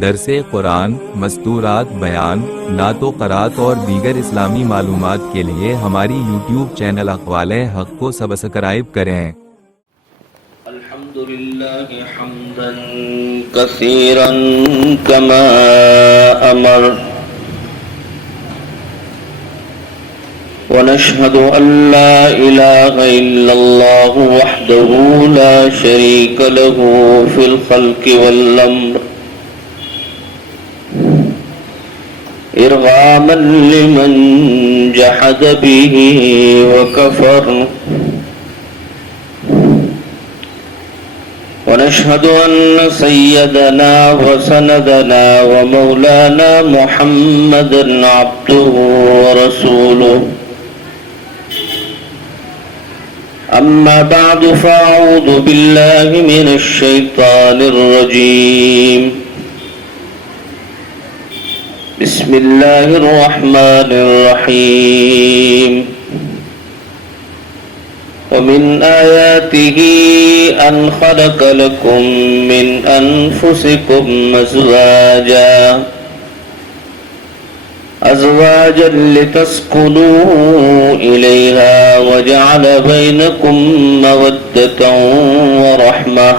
درس قرآن، مستورات بیان، نعت و قرات اور دیگر اسلامی معلومات کے لیے ہماری یوٹیوب چینل اقوال حق کو سبسکرائب کریں۔ الحمد للہ حمدا کثیرا کما امر ونشهد أن لا إله إلا الله وحده لا شريك له في الخلق والأمر إرغاما لمن جحد به وكفر ونشهد أن سيدنا وسندنا ومولانا محمدا عبده ورسوله أما بعد فأعوذ بالله من الشيطان الرجيم بسم الله الرحمن الرحيم ومن آياته أن خلق لكم من أنفسكم أزواجا لتسكنوا إليها وجعل بينكم مودة ورحمة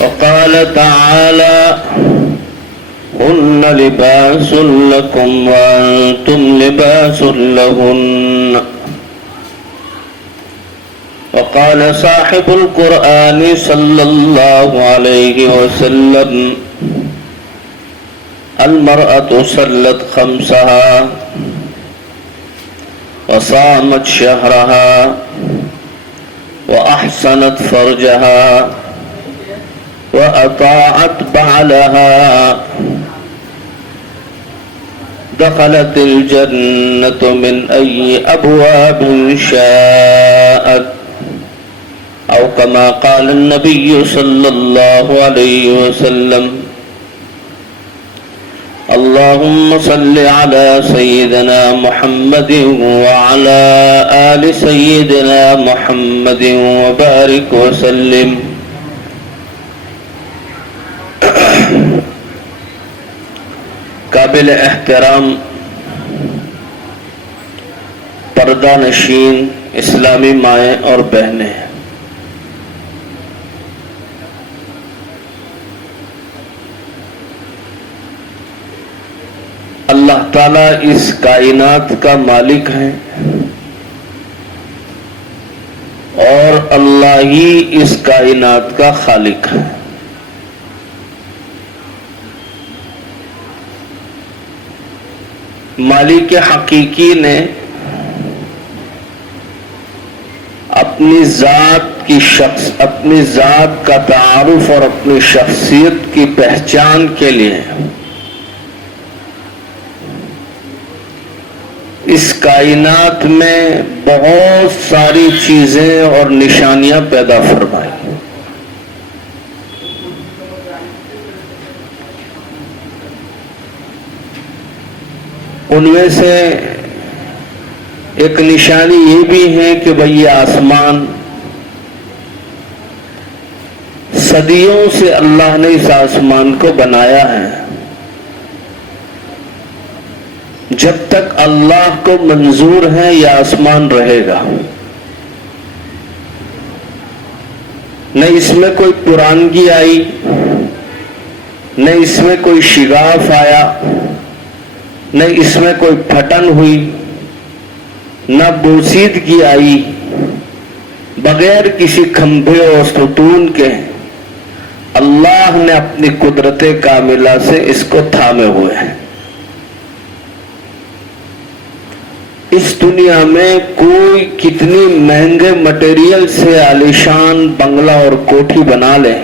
وقال تعالى هن لباس لكم وأنتم لباس لهن وقال صاحب القرآن صلى الله عليه وسلم المرأة صلت خمسها وصامت شهرها وأحسنت فرجها وأطاعت بعلها دخلت الجنة من أي أبواب شاءت أو كما قال النبي صلى الله عليه وسلم اللهم صل على سيدنا محمد وعلى آل سيدنا محمد وبارك وسلم قابل احترام پردہ نشین اسلامی مائیں اور بہنیں، اللہ تعالیٰ اس کائنات کا مالک ہے اور اللہ ہی اس کائنات کا خالق ہے۔ مالک حقیقی نے اپنی ذات کا تعارف اور اپنی شخصیت کی پہچان کے لیے اس کائنات میں بہت ساری چیزیں اور نشانیاں پیدا فرمائی۔ ان میں سے ایک نشانی یہ بھی ہے کہ بھئی یہ آسمان صدیوں سے اللہ نے اس آسمان کو بنایا ہے، جب تک اللہ کو منظور ہے یہ آسمان رہے گا، نہ اس میں کوئی پرانگی آئی، نہ اس میں کوئی شگاف آیا، نہ اس میں کوئی پھٹن ہوئی، نہ بوسیدگی آئی، بغیر کسی کھمبے اور ستون کے اللہ نے اپنی قدرت کاملہ سے اس کو تھامے ہوئے ہیں۔ اس دنیا میں کوئی کتنی مہنگے مٹیریل سے عالیشان بنگلہ اور کوٹھی بنا لے،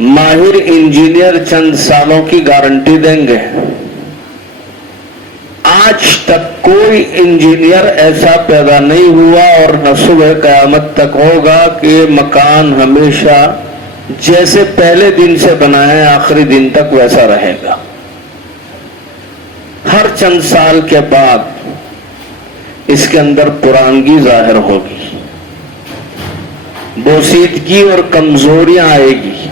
ماہر انجینئر چند سالوں کی گارنٹی دیں گے، آج تک کوئی انجینئر ایسا پیدا نہیں ہوا اور نہ صبح قیامت تک ہوگا کہ یہ مکان ہمیشہ جیسے پہلے دن سے بنا ہے آخری دن تک ویسا رہے گا۔ ہر چند سال کے بعد اس کے اندر پرانگی ظاہر ہوگی، बोसीदगी और कमजोरियां आएगी,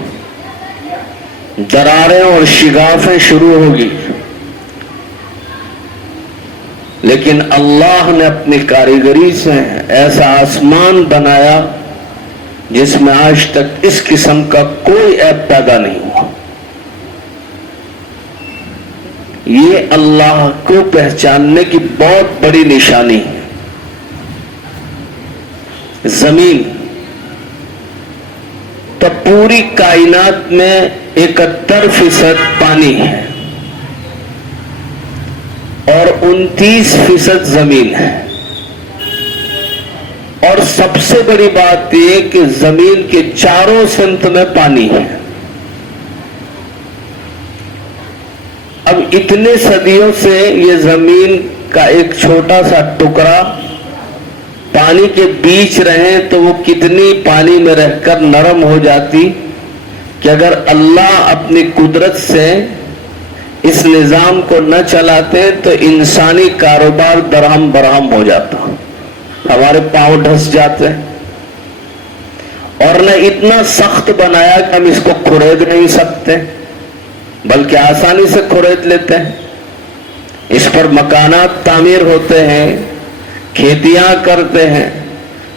दरारें और शिगाफें शुरू होगी, लेकिन अल्लाह ने अपनी कारीगरी से ऐसा आसमान बनाया जिसमें आज तक इस किस्म का कोई ऐब पैदा नहीं हुआ। ये अल्लाह को पहचानने की बहुत बड़ी निशानी है। जमीन तो पूरी कायनात में 71% पानी है और 29% जमीन है। और सबसे बड़ी बात यह कि जमीन के चारों सिमत में पानी है। अब इतने सदियों से ये जमीन का एक छोटा सा टुकड़ा पानी के बीच रहे तो वो कितनी पानी में रहकर नरम हो जाती कि अगर अल्लाह अपनी कुदरत से इस निजाम को न चलाते तो इंसानी कारोबार दरहम बरहम हो जाता, हमारे पांव ढस जाते। और न इतना सख्त बनाया कि हम इसको खुरेद नहीं सकते, बल्कि आसानी से खुरेद लेते हैं। इस पर मकानात तामीर होते हैं, खेतियां करते हैं,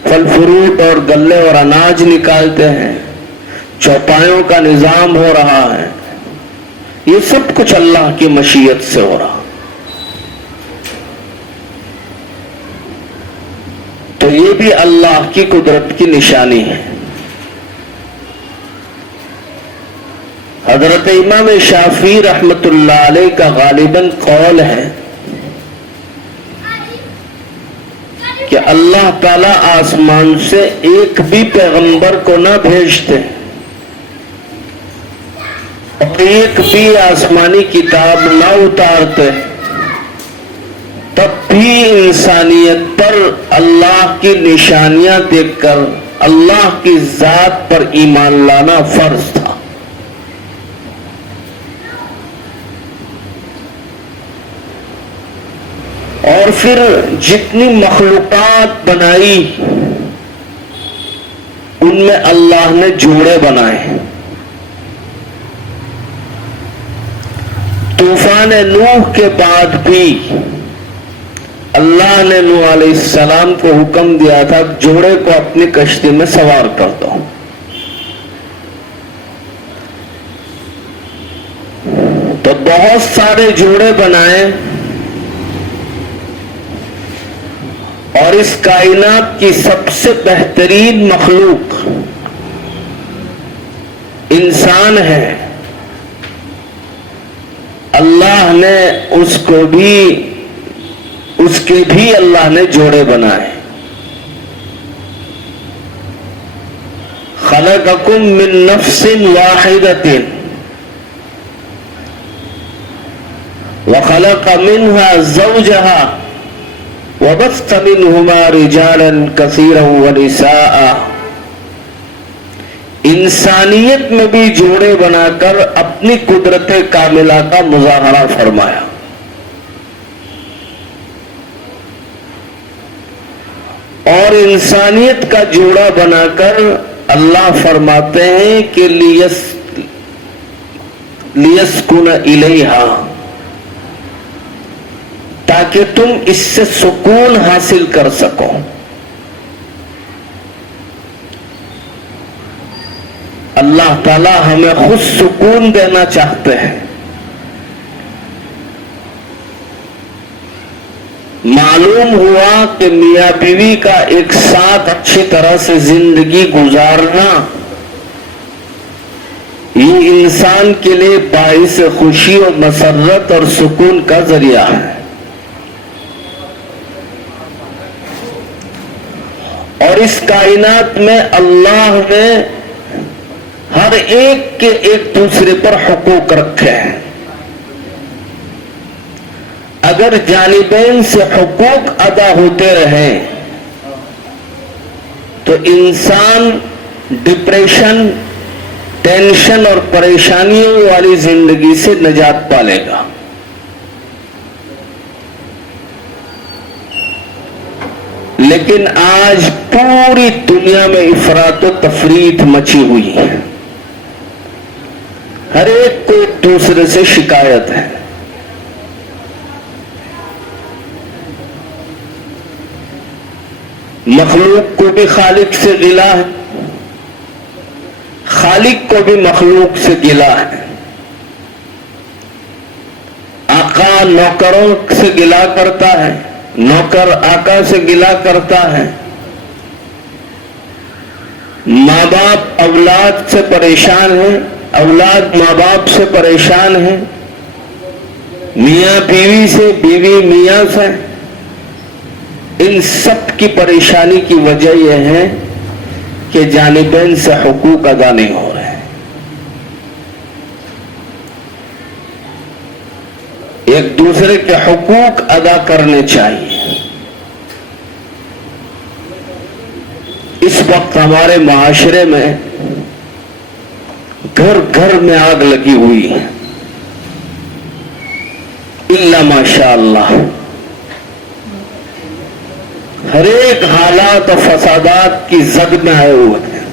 फल फ्रूट और गल्ले और अनाज निकालते हैं, चौपायों का निजाम हो रहा है। ये सब कुछ अल्लाह की मशीयत से हो रहा। तो ये भी अल्लाह की कुदरत की निशानी है। हजरत इमाम शाफी रहमतुल्लाह अलैह का गालिबन कौल है कि अल्लाह ताला आसमान से एक भी पैगंबर को ना भेजते और एक भी आसमानी किताब ना उतारते, तब भी इंसानियत पर अल्लाह की निशानियां देखकर अल्लाह की जात पर ईमान लाना फर्ज था। और फिर जितनी मखलूकात बनाई उनमें अल्लाह ने जोड़े बनाए। तूफान नूह के बाद भी अल्लाह ने नूह अलैहिस्सलाम को हुक्म दिया था जोड़े को अपनी कश्ती में सवार कर दो। तो बहुत सारे जोड़े बनाए और इस कायनात की सबसे बेहतरीन मखलूक इंसान है। अल्लाह ने उसके भी अल्लाह ने जोड़े बनाए। खलक़कुम मिन नफ्सिन वाहिदतिन व खलक़ मिनहा ज़ौजहा वबस्थ मिनहुमा रिजालन कसीरन व निसाआ। इंसानियत में भी जोड़े बनाकर अपनी कुदरत कामिला का मुजाहरा फरमाया। और इंसानियत का जोड़ा बनाकर अल्लाह फरमाते हैं कि लियस्कुन इलैहा, ताकि तुम इससे सुकून हासिल कर सको। अल्लाह ताला हमें खुद सुकून देना चाहते हैं। मालूम हुआ कि मियां बीवी का एक साथ अच्छी तरह से जिंदगी गुजारना ये इंसान के लिए बाइस खुशी और मसरत और सुकून का जरिया है। और इस कायनात में अल्लाह ने हर एक के एक दूसरे पर हुकूक रखे हैं। अगर जानिबैन से हुकूक अदा होते रहे तो इंसान डिप्रेशन, टेंशन और परेशानियों वाली जिंदगी से निजात पालेगा। لیکن آج پوری دنیا میں افراط و تفریط مچی ہوئی ہے. ہر ایک کو ایک دوسرے سے شکایت ہے. مخلوق کو بھی خالق سے گلہ ہے, خالق کو بھی مخلوق سے گلہ ہے. آقا نوکروں سے گلہ کرتا ہے, نوکر آقا سے گلہ کرتا ہے. ماں باپ اولاد سے پریشان ہیں, اولاد ماں باپ سے پریشان ہے. میاں بیوی سے, بیوی میاں سے. ان سب کی پریشانی کی وجہ یہ ہے کہ جانبین سے حقوق ادا نہیں ہو رہے. ایک دوسرے کے حقوق ادا کرنے چاہیے. اس وقت ہمارے معاشرے میں گھر گھر میں آگ لگی ہوئی ہے, الا ماشاء اللہ. ہر ایک حالات اور فسادات کی زد میں آئے ہوئے ہیں.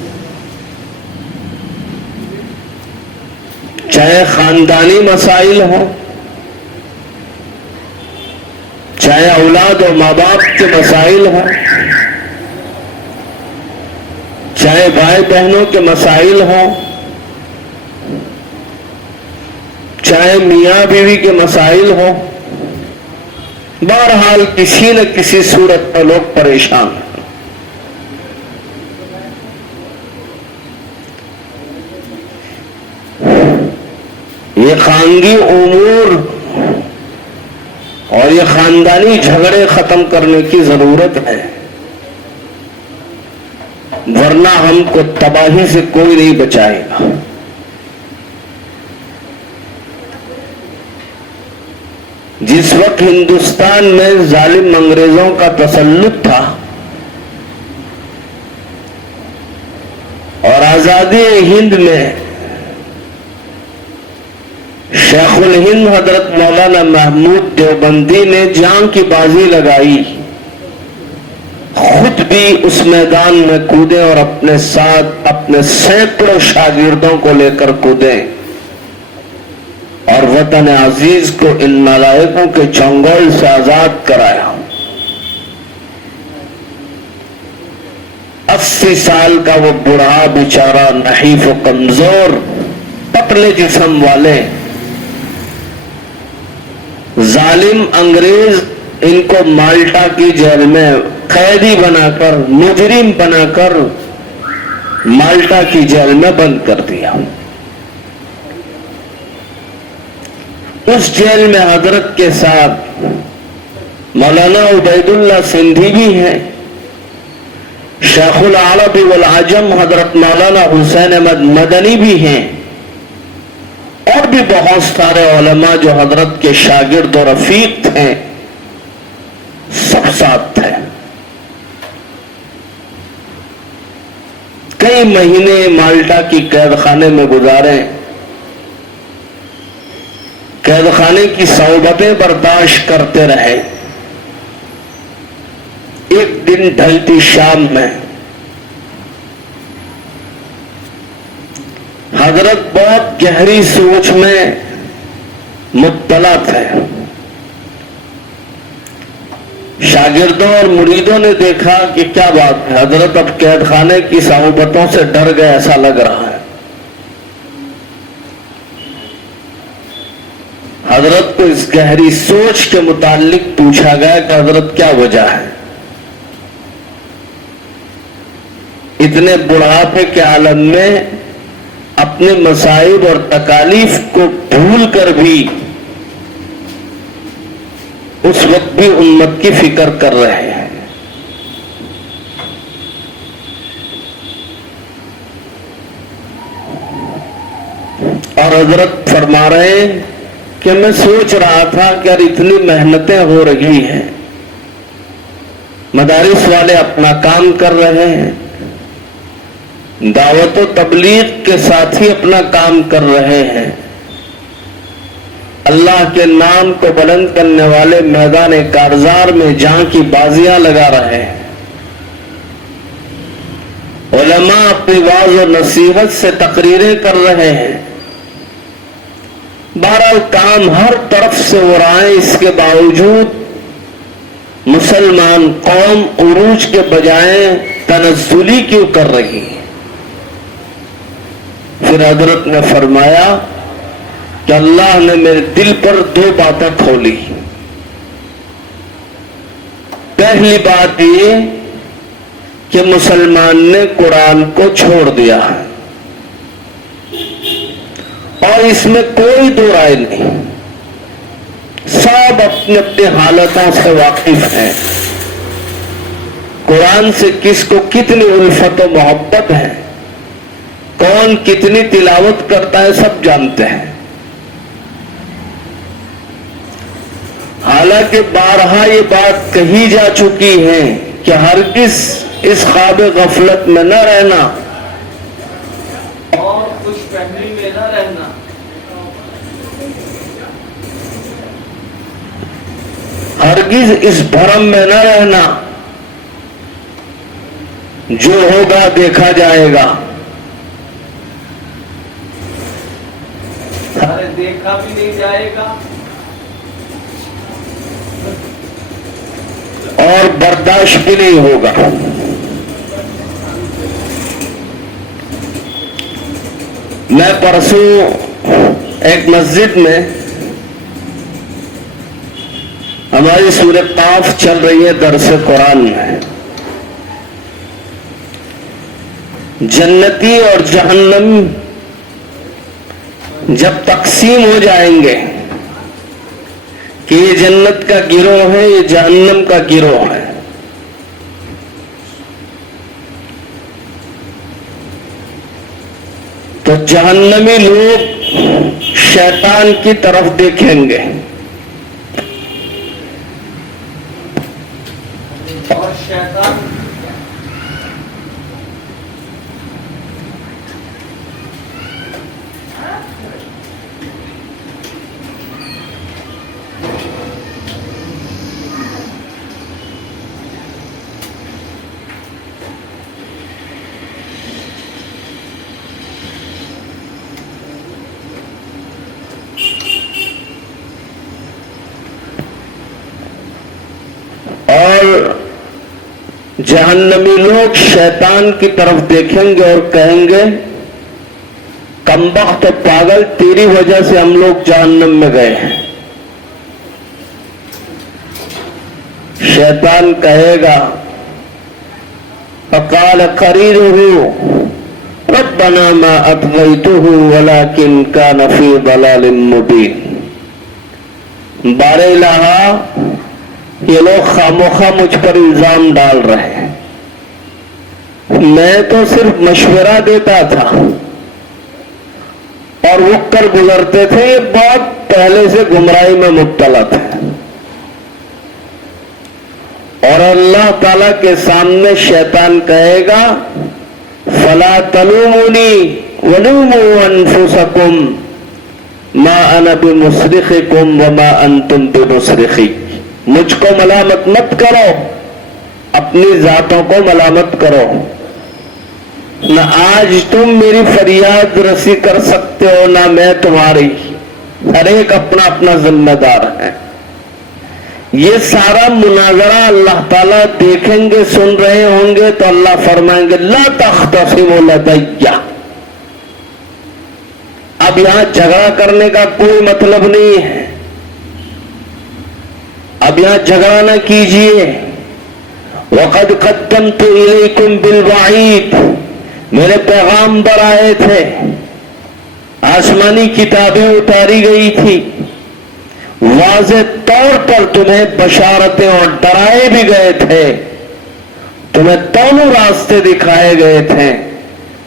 چاہے خاندانی مسائل ہوں, چاہے اولاد اور ماں باپ کے مسائل ہوں, چاہے بھائی بہنوں کے مسائل ہوں, چاہے میاں بیوی کے مسائل ہوں. بہرحال کسی نہ کسی صورت میں لوگ پریشان ہیں. یہ خانگی امور اور یہ خاندانی جھگڑے ختم کرنے کی ضرورت ہے, ورنہ ہم کو تباہی سے کوئی نہیں بچائے گا. جس وقت ہندوستان میں ظالم انگریزوں کا تسلط تھا اور آزادی ہند میں شیخ الہند حضرت مولانا محمود دیوبندی نے جان کی بازی لگائی, خود بھی اس میدان میں کودے اور اپنے ساتھ اپنے سینکڑوں شاگردوں کو لے کر کودے اور وطن عزیز کو ان نالائقوں کے چنگل سے آزاد کرایا. 80 سال کا وہ بوڑھا بیچارہ, نحیف و کمزور, پتلے جسم والے ظالم انگریز ان کو مالٹا کی جیل میں قیدی بنا کر, مجرم بنا کر مالٹا کی جیل میں بند کر دیا. اس جیل میں حضرت کے ساتھ مولانا عبید اللہ سندھی بھی ہیں, شیخ العرب والعجم حضرت مولانا حسین احمد مدنی بھی ہیں, اور بھی بہت سارے علماء جو حضرت کے شاگرد و رفیق تھے, سب ساتھ تھے. کئی مہینے مالٹا کی قید خانے میں گزارے, قید خانے کی صعوبتیں برداشت کرتے رہے. ایک دن ڈھلتی شام میں حضرت بہت گہری سوچ میں مبتلا تھے. شاگردوں اور مریدوں نے دیکھا کہ کیا بات ہے, حضرت اب قید خانے کی صعوبتوں سے ڈر گئے ایسا لگ رہا ہے. حضرت کو اس گہری سوچ کے متعلق پوچھا گیا کہ حضرت کیا وجہ ہے؟ اتنے بڑھاپے کے عالم میں اپنے مصائب اور تکالیف کو بھول کر بھی اس وقت بھی امت کی فکر کر رہے ہیں. اور حضرت فرما رہے ہیں کہ میں سوچ رہا تھا کہ یار اتنی محنتیں ہو رہی ہیں, مدارس والے اپنا کام کر رہے ہیں, دعوت و تبلیغ کے ساتھ ہی اپنا کام کر رہے ہیں, اللہ کے نام کو بلند کرنے والے میدان کارزار میں جان کی بازیاں لگا رہے ہیں, علماء اپنی واعظ و نصیحت سے تقریریں کر رہے ہیں، بہرحال کام ہر طرف سے ہو رہا ہے، اس کے باوجود مسلمان قوم عروج کے بجائے تنزلی کیوں کر رہی ہے؟ پھر حضرت نے فرمایا کہ اللہ نے میرے دل پر دو باتیں کھولی۔ پہلی بات یہ کہ مسلمان نے قرآن کو چھوڑ دیا اور اس میں کوئی دو رائے نہیں، سب اپنے اپنے حالتوں سے واقف ہیں، قرآن سے کس کو کتنی الفت و محبت ہے، کون کتنی تلاوت کرتا ہے، سب جانتے ہیں۔ حالانکہ بارہا یہ بات کہی جا چکی ہے کہ ہرگز اس خواب غفلت میں نہ رہنا اور خوش فہمی میں نہ رہنا، ہرگز اس بھرم میں نہ رہنا جو ہوگا دیکھا جائے گا، دیکھا بھی نہیں جائے گا اور برداشت بھی نہیں ہوگا۔ میں پرسوں ایک مسجد میں ہماری سورہ قاف چل رہی ہے، درس قرآن میں جنتی اور جہنم جب تقسیم ہو جائیں گے کہ یہ جنت کا گروہ ہے، یہ جہنم کا گروہ ہے، تو جہنمی لوگ شیطان کی طرف دیکھیں گے اور شیطان جہنمی لوگ شیطان کی طرف دیکھیں گے اور کہیں گے کمبخت پاگل، تیری وجہ سے ہم لوگ جہنم میں گئے ہیں۔ شیطان کہے گا فقال قرینہ ربنا ما اطغیتہ ولکن کان فی ضلال مبین۔ بار الہا، یہ لوگ خاموخواہ مجھ پر الزام ڈال رہے ہیں، میں تو صرف مشورہ دیتا تھا اور رک کر گزرتے تھے، یہ بہت پہلے سے گمراہی میں مبتلا تھے۔ اور اللہ تعالی کے سامنے شیطان کہے گا فلا تلومونی ولوموا انفسکم ما انا بمصرخکم وما انتم بمصرخی۔ مجھ کو ملامت مت کرو، اپنی ذاتوں کو ملامت کرو، نہ آج تم میری فریاد رسی کر سکتے ہو نہ میں تمہاری، ہر ایک اپنا اپنا ذمہ دار ہے۔ یہ سارا مناظرہ اللہ تعالیٰ دیکھیں گے، سن رہے ہوں گے تو اللہ فرمائیں گے لا تختصموا لدی۔ اب یہاں جھگڑا کرنے کا کوئی مطلب نہیں ہے، اب یہاں جھگڑا نہ کیجئے۔ وقد قدمت الیکم بالوعید، میرے پیغامبر آئے تھے، آسمانی کتابیں اتاری گئی تھی، واضح طور پر تمہیں بشارتیں اور ڈرائے بھی گئے تھے، تمہیں دونوں راستے دکھائے گئے تھے،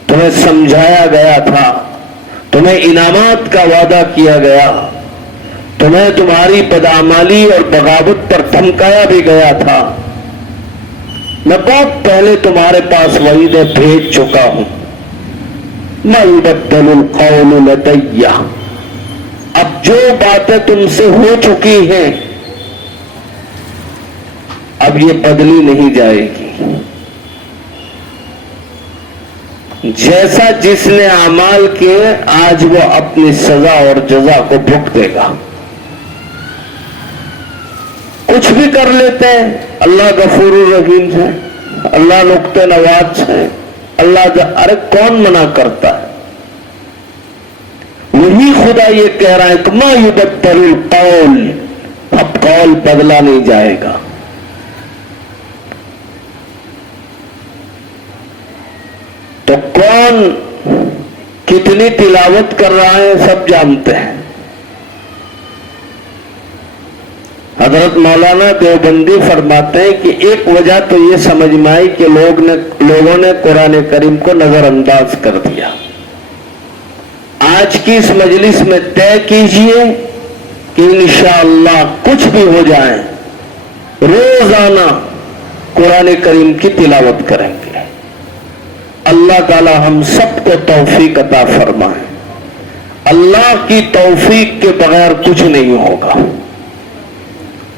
تمہیں سمجھایا گیا تھا، تمہیں انعامات کا وعدہ کیا گیا، تمہیں تمہاری بدعمالی اور بغاوت پر دھمکایا بھی گیا تھا، میں بہت پہلے تمہارے پاس وعیدیں بھیج چکا ہوں۔ ما یبدل القول لدی، اب جو باتیں تم سے ہو چکی ہیں اب یہ بدلی نہیں جائے گی۔ जैसा जिसने अमाल किए आज वो अपनी सजा और जजा को भुगत देगा। कुछ भी कर लेते हैं, अल्लाह गफूरुर रहीम है, अल्लाह नुक्ते नवाज है, अल्लाह अरे कौन मना करता है? वही खुदा ये कह रहा है कि मा युबद्दलुल कौल, अब कौल बदला नहीं जाएगा। तो कौन कितनी तिलावत कर रहा है सब जानते हैं। हजरत मौलाना देवबंदी फरमाते हैं कि एक वजह तो ये समझ में आई कि लोगों ने कुरान करीम को नजरअंदाज कर दिया। आज की इस मजलिस में तय कीजिए कि इंशाअल्लाह कुछ भी हो जाए रोजाना कुरान करीम की तिलावत करेंगे। अल्लाह ताला हम सबको तौफीक अता फरमाए। अल्लाह की तौफीक के बगैर कुछ नहीं होगा।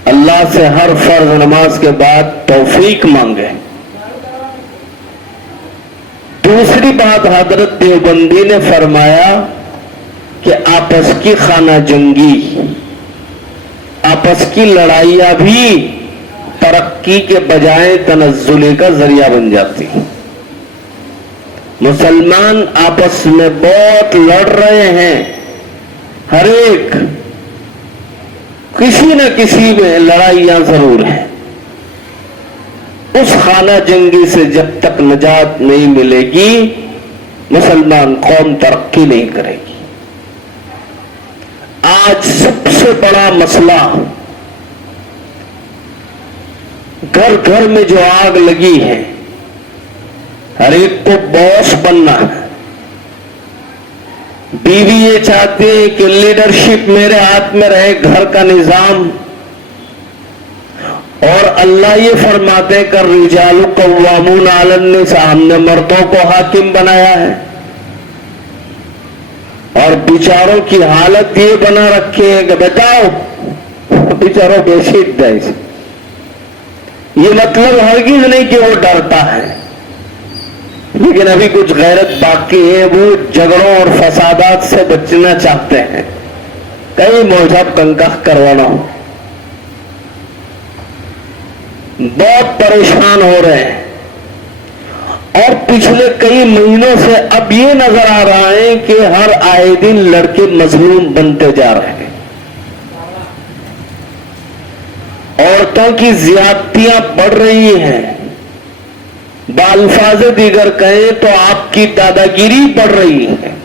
अल्लाह से हर फर्ज नमाज के बाद तौफीक मांगे। दूसरी बात हजरत देवबंदी ने फरमाया कि आपस की खाना जंगी, आपस की लड़ाइयां भी तरक्की के बजाय तनज़्ज़ुल का जरिया बन जाती। मुसलमान आपस में बहुत लड़ रहे हैं, हर एक किसी न किसी में लड़ाइयां जरूर हैं। उस खाना जंगी से जब तक निजात नहीं मिलेगी मुसलमान कौम तरक्की नहीं करेगी। आज सबसे बड़ा मसला घर घर में जो आग लगी है, हर एक को बॉस बनना है। बीवी ये चाहती है कि लीडरशिप मेरे हाथ में रहे, घर का निजाम। और अल्लाह ये फरमाते हैं कर रिजालु कव्वामून अलन निसा, हमने मर्दों को हाकिम बनाया है। और बिचारों की हालत ये बना रखी है कि बताओ बिचारों बेशीत देश। ये मतलब हरगिज नहीं कि वो डरता है, लेकिन अभी कुछ गैरत बाकी है। वो झगड़ों और फसादात से बचना चाहते हैं। कई मौजब कंकाह करवाना हो, बहुत परेशान हो रहे हैं। और पिछले कई महीनों से अब ये नजर आ रहा है कि हर आए दिन लड़के मजलूम बनते जा रहे हैं। औरतों की ज्यादतियां बढ़ रही हैं। बाल्फाज दीगर कहें तो आपकी दादागिरी बढ़ रही है,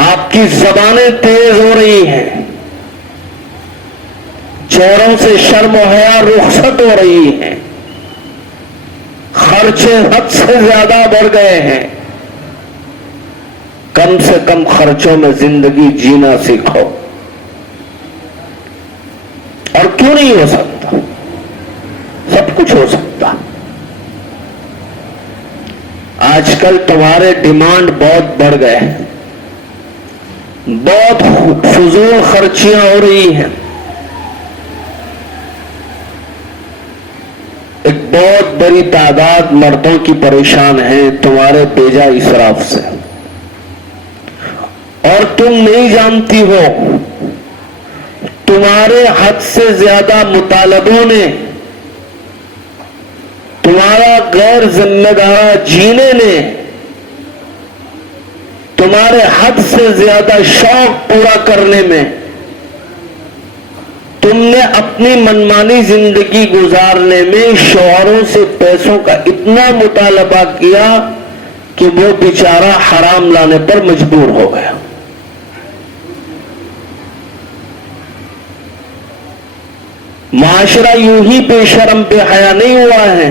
आपकी जबानें तेज हो रही हैं, चेहरों से शर्म और हया रुखसत हो रही है, खर्चे हद से ज्यादा बढ़ गए हैं। कम से कम खर्चों में जिंदगी जीना सीखो। और क्यों नहीं हो सकता? सब कुछ हो सकता। आजकल तुम्हारे डिमांड बहुत बढ़ गए हैं, बहुत फजूल खर्चियां हो रही हैं। एक बहुत बड़ी तादाद मर्दों की परेशान है तुम्हारे बेजा इसराफ से, और तुम नहीं जानती हो तुम्हारे हद से ज्यादा मुतालबों ने, तुम्हारा गैर जिम्मेदार जीने ने, तुम्हारे हद से ज्यादा शौक पूरा करने में, तुमने अपनी मनमानी जिंदगी गुजारने में शौहरों से पैसों का इतना मुतालबा किया कि वो बेचारा हराम लाने पर मजबूर हो गया। माशरा यूं ही बेशरम बेहया नहीं हुआ है।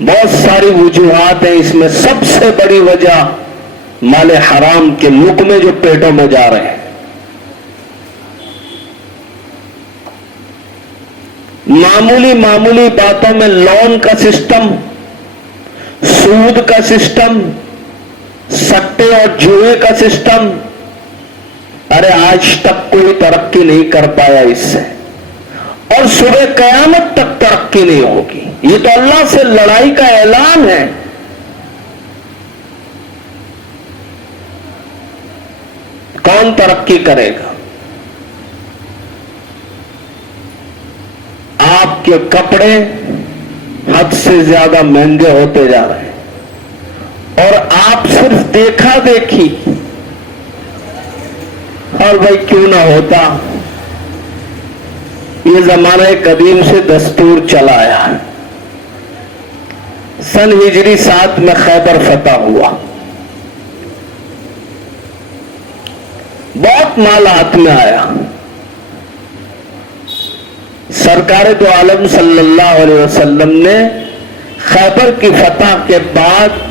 बहुत सारी वजूहात हैं, इसमें सबसे बड़ी वजह माले हराम के लुक़मे जो पेटों में जा रहे हैं। मामूली बातों में लोन का सिस्टम, सूद का सिस्टम, सट्टे और जुए का सिस्टम, अरे आज तक कोई तरक्की नहीं कर पाया इससे। اور صبح قیامت تک ترقی نہیں ہوگی. یہ تو اللہ سے لڑائی کا اعلان ہے. کون ترقی کرے گا؟ آپ کے کپڑے حد سے زیادہ مہنگے ہوتے جا رہے ہیں اور آپ صرف دیکھا دیکھی. اور بھائی کیوں نہ ہوتا، یہ زمانہ قدیم سے دستور چلا آیا ہے. سن ہجری 7 میں خیبر فتح ہوا، بہت مال ہاتھ میں آیا. سرکار دو عالم صلی اللہ علیہ وسلم نے خیبر کی فتح کے بعد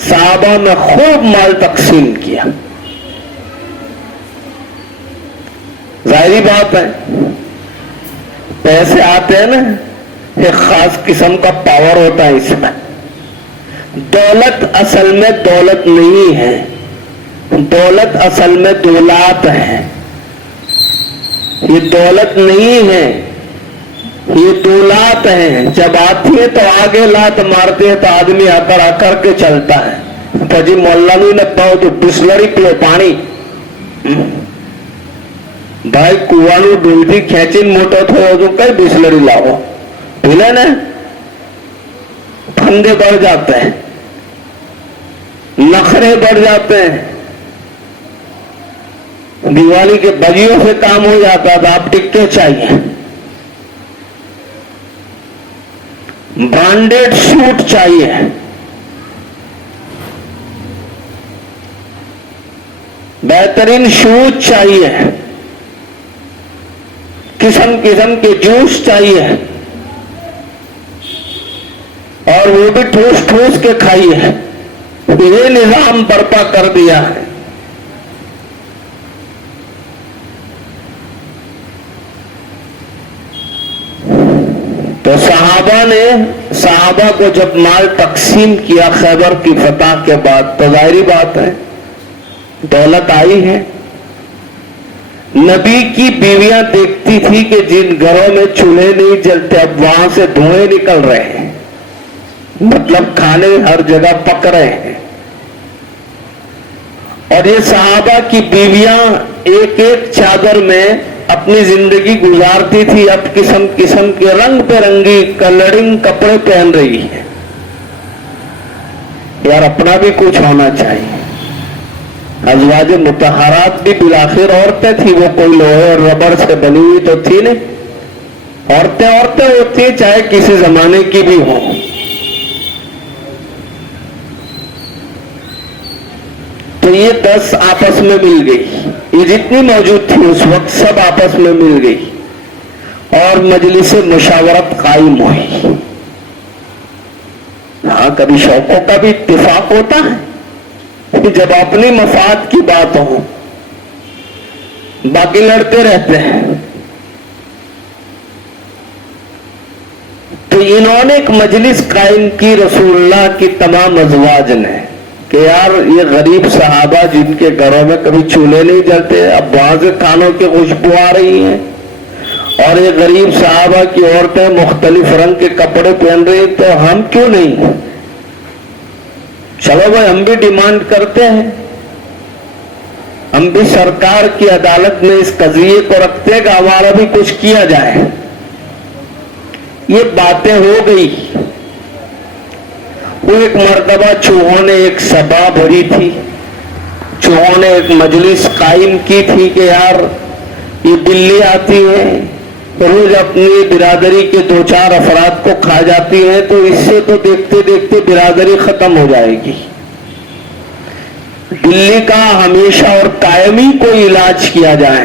صحابہ میں خوب مال تقسیم کیا. ظاہری بات ہے، پیسے آتے ہیں نا، ایک خاص قسم کا پاور ہوتا ہے اس میں. دولت اصل میں دولت نہیں ہے، دولت اصل میں دولات ہے. یہ دولت نہیں ہے، یہ دولات ہیں. جب آتی ہے تو آگے لات مارتے ہیں تو آدمی آ کر کے چلتا ہے. تو جی مولانا نے پاؤ تو بسلری پیو پانی. بھائی کنوانو ڈولتی کھینچین موٹا تھو تو کئی بسلری لاؤ پیلے نا. پھندے بڑھ جاتے ہیں، نخرے بڑھ جاتے ہیں. دیوالی کے بجیوں سے کام ہو جاتا تھا، آپ ٹکے چاہیے. برانڈیڈ سوٹ چاہیے، بہترین شوز چاہیے، قسم قسم کے جوس چاہیے، اور وہ بھی ٹھوس ٹھوس کے کھائیے. یہ نظام برپا کر دیا ہے. تو صحابہ کو جب مال تقسیم کیا خیبر کی فتح کے بعد تو ظاہری بات ہے دولت آئی ہے. نبی کی بیویاں دیکھتی تھی کہ جن گھروں میں چولہے نہیں جلتے اب وہاں سے دھوئیں نکل رہے ہیں، مطلب کھانے ہر جگہ پک رہے ہیں. اور یہ صحابہ کی بیویاں ایک ایک چادر میں اپنی زندگی گزارتی تھی. اب قسم قسم کے رنگ برنگی کلرنگ کپڑے پہن رہی ہے. یار اپنا بھی کچھ ہونا چاہیے. ازواج مطہرات بھی بالآخر عورتیں تھی، وہ کوئی لوہے اور ربڑ سے بنی ہوئی تو تھی نہیں. عورتیں ہوتی ہیں چاہے کسی زمانے کی بھی ہوں. تو یہ 10 آپس میں مل گئی. یہ جتنی موجود تھی اس وقت سب آپس میں مل گئی اور مجلس مشاورت قائم ہوئی. ہاں کبھی شوقوں کا بھی اتفاق ہوتا ہے جب اپنی مفاد کی بات ہو، باقی لڑتے رہتے ہیں. تو انہوں نے ایک مجلس قائم کی رسول اللہ کی تمام ازواج نے کہ یار یہ غریب صحابہ جن کے گھروں میں کبھی چولہے نہیں جلتے اب وہاں سے کھانوں کی خوشبو آ رہی ہیں، اور یہ غریب صحابہ کی عورتیں مختلف رنگ کے کپڑے پہن رہی ہیں، تو ہم کیوں نہیں، چلو بھائی ہم بھی ڈیمانڈ کرتے ہیں، ہم بھی سرکار کی عدالت میں اس قضیے کو رکھتے ہیں کہ ہمارا بھی کچھ کیا جائے. یہ باتیں ہو گئی. وہ ایک مرتبہ چوہوں نے ایک سبا بھری تھی، چوہوں نے ایک مجلس قائم کی تھی کہ یار یہ بلی آتی ہے روز اپنی برادری کے 2-4 افراد کو کھا جاتی ہے، تو اس سے تو دیکھتے دیکھتے برادری ختم ہو جائے گی. بلی کا ہمیشہ اور قائمی کوئی علاج کیا جائے.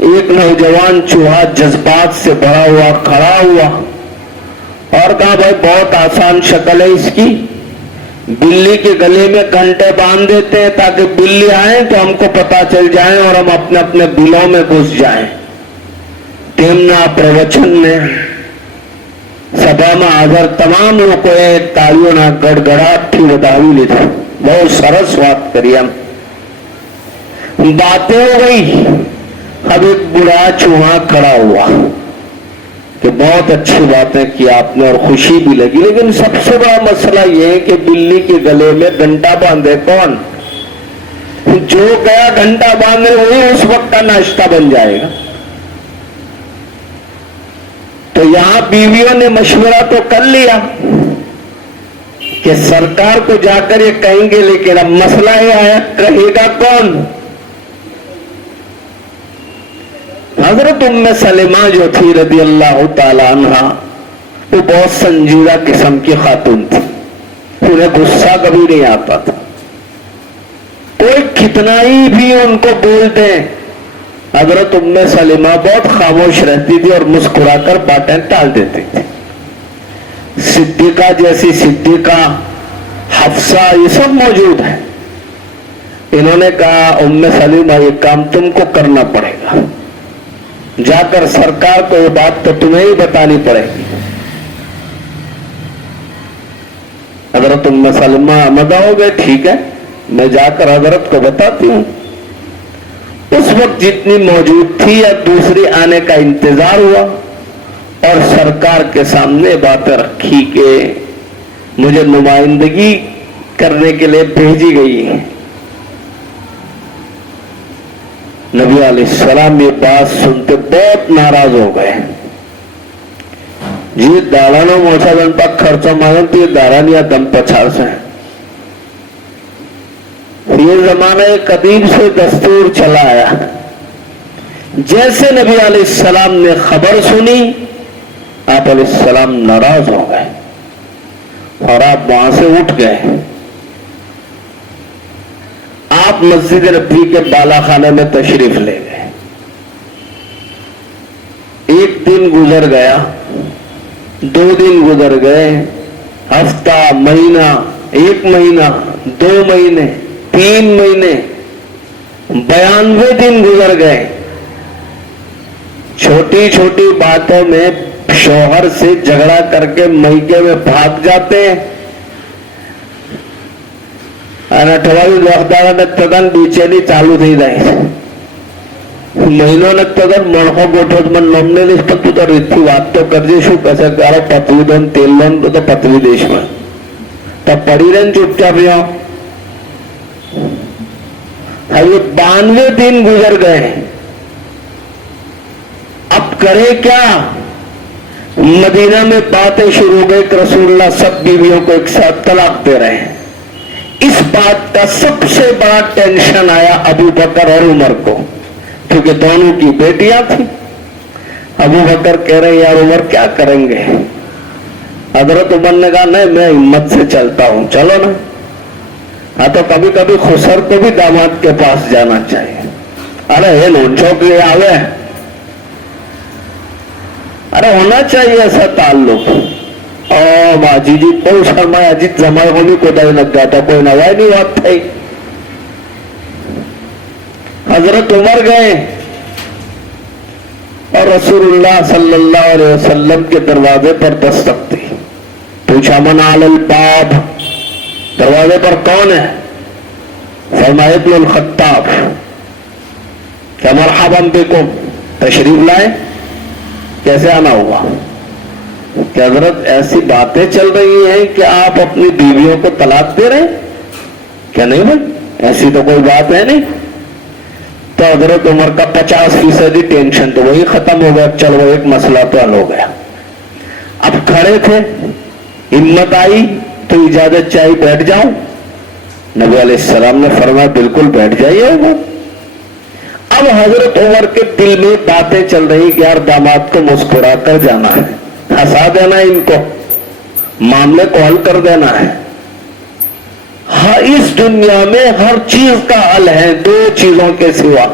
ایک نوجوان چوہا جذبات سے بھرا ہوا کھڑا ہوا اور کہا بھائی بہت آسان شکل ہے اس کی، بلی کے گلے میں گھنٹے باندھ دیتے ہیں تاکہ بلی آئے تو ہم کو پتا چل جائیں اور ہم اپنے اپنے بلوں میں گھس جائیں. تیمنا پروچن نے سبھا میں حاضر تمام لوگ کو تالیوں نہ گڑگڑاہٹ تھی بتاوی لی تھی. بہت سرس بات کری، ہم باتیں ہو گئی. अब एक बूढ़ा चूहा खड़ा हुआ कि बहुत अच्छी बातें की आपने और खुशी भी लगी, लेकिन सबसे बड़ा मसला यह है कि बिल्ली के गले में घंटा बांधे कौन? जो गया घंटा बांधे वही उस वक्त का नाश्ता बन जाएगा। तो यहां बीवियों ने मशवरा तो कर लिया कि सरकार को जाकर ये कहेंगे, लेकिन अब मसला ये आया, कहेगा कौन? हजरत उम्मे सलेमा जो थी रदी अल्लाह ताला अन्हा, वो बहुत संजीदा किस्म की खातून थी, उन्हें गुस्सा कभी नहीं आता था। कोई कितना ही भी उनको बोलते हैं, हजरत उम्मे सलेमा बहुत खामोश रहती थी और मुस्कुराकर बातें टाल देती थी। सिद्दीका जैसी सिद्दीका, हफ्सा, ये सब मौजूद है। इन्होंने कहा उम्मे सलीमा ये काम तुमको करना पड़ेगा, जाकर सरकार को ये बात तो तुम्हें ही बतानी पड़ेगी। हजरत उम्मे सलीमा आमदा हो गए, ठीक है मैं जाकर हजरत को बताती हूं। उस वक्त जितनी मौजूद थी या दूसरी आने का इंतजार हुआ और सरकार के सामने बातें रखी कि मुझे नुमाइंदगी करने के लिए भेजी गई है। नबी अलैहिस्सलाम ये बात सुनते बहुत नाराज हो गए। जी दाड़ानो मोटा जनपद खर्चा मांगो तो ये दाड़ानी या दम पछाड़ से। ये जमाने कदीम से दस्तूर चला आया, जैसे नबी अलैहिस्सलाम ने खबर सुनी आप अलैहिस्सलाम नाराज हो गए और आप वहां से उठ गए। आप मस्जिद नबी के बालाखाने में तशरीफ ले गए। एक दिन गुजर गया, 2 दिन गुजर गए, हफ्ता, महीना, 1 महीना, 2 महीने, 3 महीने, 92 दिन गुजर गए। छोटी छोटी बातों में शौहर से झगड़ा करके मैके में भाग जाते हैं। અને અઠવાડિયું 10 દાડા તદ્દન બેચેની ચાલુ થઈ જાય છે। મહિનોને તદ્દન મણકો ગોઠો મને નમને લઈશ પણ તું તો રીતથી વાત તો કરજે, શું કહેશે કે અરે પતવી દો તેલ લો તો પતવી દઈશ માં તો પડી રહીને ચૂપચાપ રહ્યો। હવે 92 दिन गुजर गए, अब करे क्या? मदीना में बातें शुरू हो गई कि रसूलुल्लाह सब बीवियों को एक साथ तलाक दे रहे हैं। इस बात का सबसे बड़ा टेंशन आया अबू बकर और उमर को, क्योंकि दोनों की बेटियां थी। अबू बकर कह रहे यार उमर क्या करेंगे? हजरत उमर ने कहा नहीं मैं हिम्मत से चलता हूं, चलो ना। हाँ तो कभी कभी खुसर को भी दामाद के पास जाना चाहिए। अरे हे लोचो के आवे, अरे होना चाहिए ऐसा ताल्लुक। बाजीजी બહુ શરમાય, અજીત જમાય હોની કોદાઈ નથી ગાતા, કોઈ નવાઈ ની વાત થઈ। हजरत उमर गए और रसूलुल्लाह सल्लल्लाहु अलैहि वसल्लम के दरवाजे पर दस्तक दी। पूछा मन अलल बाब, दरवाजे पर कौन है? फरमाया इब्नुल खत्ताब। क्या मरहबन बिकुम, तशरीफ लाए, कैसे आना हुआ? कि हजरत ऐसी बातें चल रही हैं कि आप अपनी बीवियों को तलाक दे रहे हैं? क्या नहीं भाई ऐसी तो कोई बात है नहीं। तो हजरत उमर का 50% टेंशन तो वही खत्म हो गया। चलो एक मसला तो हल हो गया। अब खड़े थे, हिम्मत आई तो इजाजत चाहिए, बैठ जाओ। नबी अलैहिस्सलाम ने फरमाया बिल्कुल बैठ जाइए उमर। अब हजरत उमर के दिल में बातें चल रही कि यार दामाद को मुस्कुरा कर जाना है, हंसा देना है, इनको मामले को हल कर देना है। हाँ इस दुनिया में हर चीज का हल है, 2 चीजों के सिवा।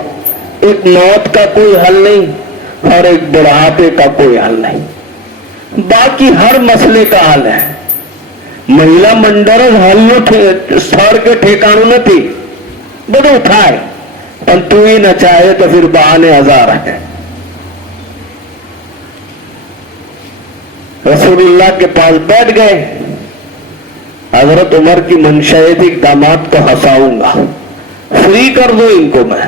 एक मौत का कोई हल नहीं और एक बुढ़ापे का कोई हल नहीं। बाकी हर मसले का हल है। महिला मंडल हल स्थल के ठिकाणु नहीं, બધું થાય પણ તું ही न चाहे तो फिर बहाने हजार है। रसूलुल्लाह के पास बैठ गए। हजरत उमर की मंशा थी दामाद को हंसाऊंगा, फ्री कर दो इनको मैं।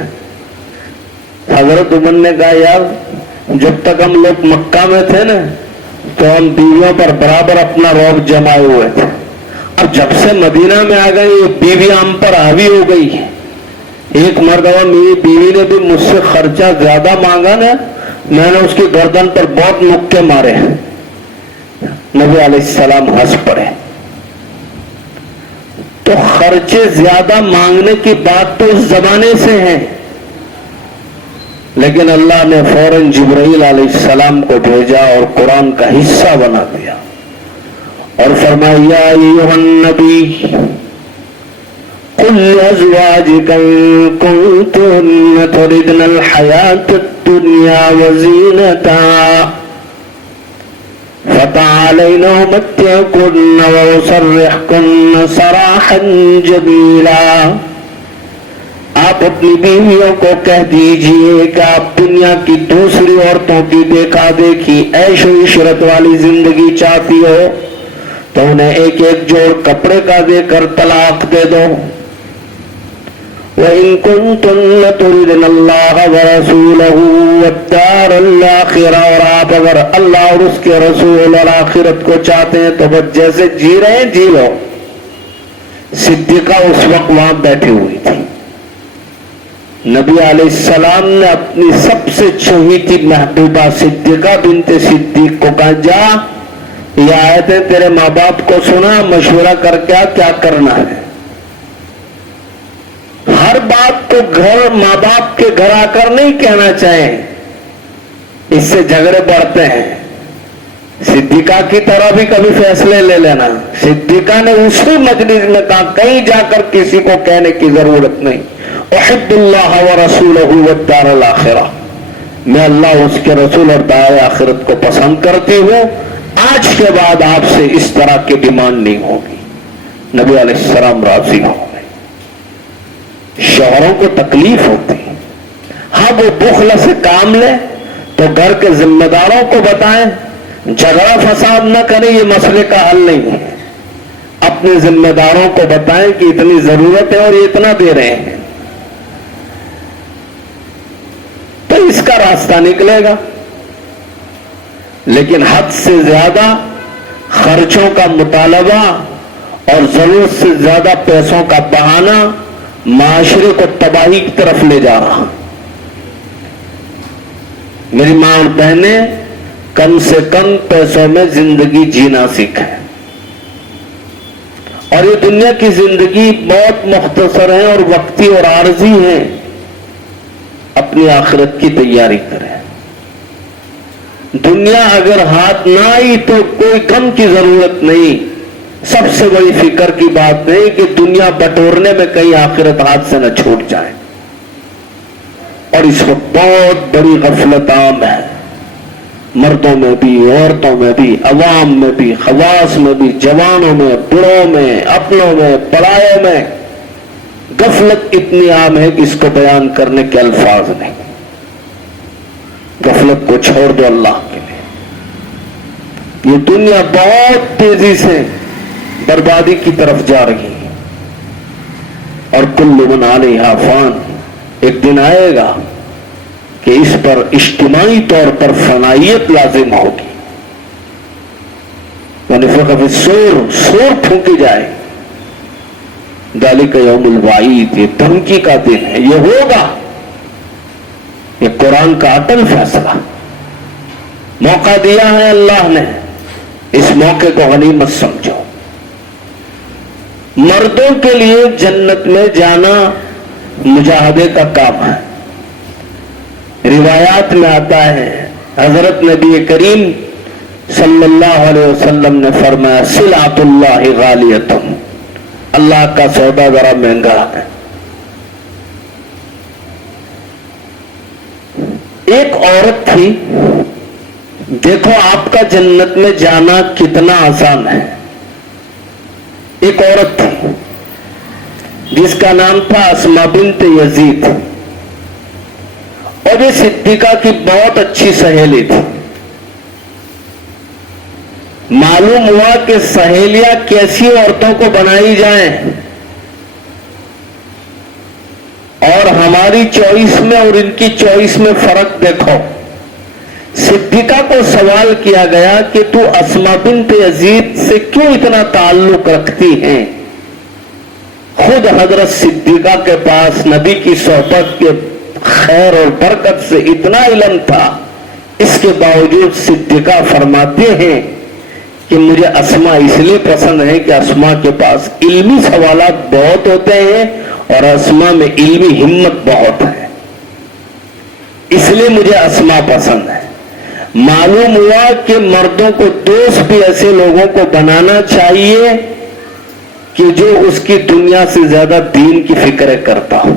حضرت عمر نے کہا یار جب تک ہم لوگ مکہ میں تھے نا تو ہم بیویوں پر برابر اپنا رعب جمائے ہوئے تھے، اب جب سے مدینہ میں آ گئی بیوی ہم پر حاوی ہو گئی ہے۔ ایک مرتبہ میری بیوی نے بھی مجھ سے خرچہ زیادہ مانگا نا، میں نے اس کی گردن پر بہت مکے مارے۔ نبی علیہ السلام ہنس پڑے۔ تو خرچے زیادہ مانگنے کی بات تو اس زمانے سے ہے، لیکن اللہ نے فوراً جبرائیل علیہ السلام کو بھیجا اور قرآن کا حصہ بنا دیا اور فرمایا یا ایھا النبی قل لأزواجك إن كنتن تردن الحياة الدنيا وزينتها فتعالين أمتعكن وأسرحكن سراحا جميلا۔ آپ اپنی بیویوں کو کہہ دیجئے کہ آپ دنیا کی دوسری عورتوں کی دیکھا دیکھی عیش و عشرت والی زندگی چاہتی ہو تو انہیں ایک ایک جوڑ کپڑے کا دے کر طلاق دے دو۔ وَإِن كُنتُنَّ تُرِدْنَ اللَّهَ وَرَسُولَهُ وَالدَّارَ الْآخِرَةَ، اور آپ اگر اللہ اور اس کے رسول اور آخرت کو چاہتے ہیں تو بس جیسے جی رہے ہیں جی لو۔ صدیقہ اس وقت وہاں بیٹھی ہوئی تھی۔ نبی علیہ السلام نے اپنی سب سے چہیتی محبوبہ صدیقہ بنت صدیق کو کہا جا یہ آیتیں تیرے ماں باپ کو سنا، مشورہ کر کیا کرنا ہے۔ ہر بات کو گھر ماں باپ کے گھر آ کر نہیں کہنا چاہیں، اس سے جھگڑے بڑھتے ہیں۔ صدیقہ کی طرح بھی کبھی فیصلے لے لینا۔ صدیقہ نے اسی مجلس میں کہا کہیں جا کر کسی کو کہنے کی ضرورت نہیں، احب اللہ ورسولہ والدار الاخرہ، میں اللہ اس کے رسول اور دار آخرت کو پسند کرتی ہوں، آج کے بعد آپ سے اس طرح کی ڈیمانڈ نہیں ہوگی۔ نبی علیہ السلام راضی ہو گئے۔ شوہروں کو تکلیف ہوتی، ہاں وہ بخل سے کام لے تو گھر کے ذمہ داروں کو بتائیں، جھگڑا فساد نہ کریں، یہ مسئلے کا حل نہیں ہے۔ اپنے ذمہ داروں کو بتائیں کہ اتنی ضرورت ہے اور یہ اتنا دے رہے ہیں تو اس کا راستہ نکلے گا۔ لیکن حد سے زیادہ خرچوں کا مطالبہ اور ضرورت سے زیادہ پیسوں کا بہانہ معاشرے کو تباہی کی طرف لے جا رہا۔ میری ماں اور بہنیں کم سے کم پیسوں میں زندگی جینا سیکھیں، اور یہ دنیا کی زندگی بہت مختصر ہے اور وقتی اور عارضی ہے، اپنی آخرت کی تیاری کریں۔ دنیا اگر ہاتھ نہ آئی تو کوئی غم کی ضرورت نہیں، سب سے بڑی فکر کی بات نہیں کہ دنیا بٹورنے میں کہیں آخرت ہاتھ سے نہ چھوٹ جائے۔ اور اس وقت بہت بڑی غفلت عام ہے، مردوں میں بھی، عورتوں میں بھی، عوام میں بھی، خواص میں بھی، جوانوں میں، بڑوں میں، اپنوں میں، پڑائوں میں غفلت اتنی عام ہے کہ اس کو بیان کرنے کے الفاظ نہیں۔ غفلت کو چھوڑ دو اللہ کے لیے۔ یہ دنیا بہت تیزی سے بربادی کی طرف جا رہی ہے، اور کل من علیہا فان، ایک دن آئے گا کہ اس پر اجتماعی طور پر فنائیت لازم ہوگی۔ ونفخ فی الصور، سور پھونکی جائے، ذالک یوم الوعید، یہ دھمکی کا دن ہے، یہ ہوگا۔ یہ قرآن کا اٹل فیصلہ، موقع دیا ہے اللہ نے، اس موقع کو غنیمت سمجھو۔ مردوں کے لیے جنت میں جانا مجاہدے کا کام ہے۔ روایات میں آتا ہے حضرت نبی کریم صلی اللہ علیہ وسلم نے فرمایا سلعۃ اللہ غالیۃ، اللہ کا سودا ذرا مہنگا ہے۔ ایک عورت تھی، دیکھو آپ کا جنت میں جانا کتنا آسان ہے۔ ایک عورت تھی جس کا نام تھا اسماء بنت یزید، اور یہ صدیقہ کی بہت اچھی سہیلی تھی۔ معلوم ہوا کہ سہیلیاں کیسی عورتوں کو بنائی جائیں، اور हमारी चॉइस में और इनकी चॉइस में फर्क देखो। सिद्दीका को सवाल किया गया कि तू अस्मा बिन्त यजीद से क्यों इतना ताल्लुक रखती हैं? खुद हजरत सिद्दीका के पास नबी की सोहबत के खैर और बरकत से इतना इल्म था, इसके बावजूद सिद्दीका फरमाते हैं कि मुझे अस्मा इसलिए पसंद है कि अस्मा के पास इल्मी सवालात बहुत होते हैं और अस्मा में इल्मी हिम्मत बहुत है, इसलिए मुझे अस्मा पसंद है। मालूम हुआ कि मर्दों को दोस्त भी ऐसे लोगों को बनाना चाहिए कि जो उसकी दुनिया से ज्यादा दीन की फिक्र करता हो,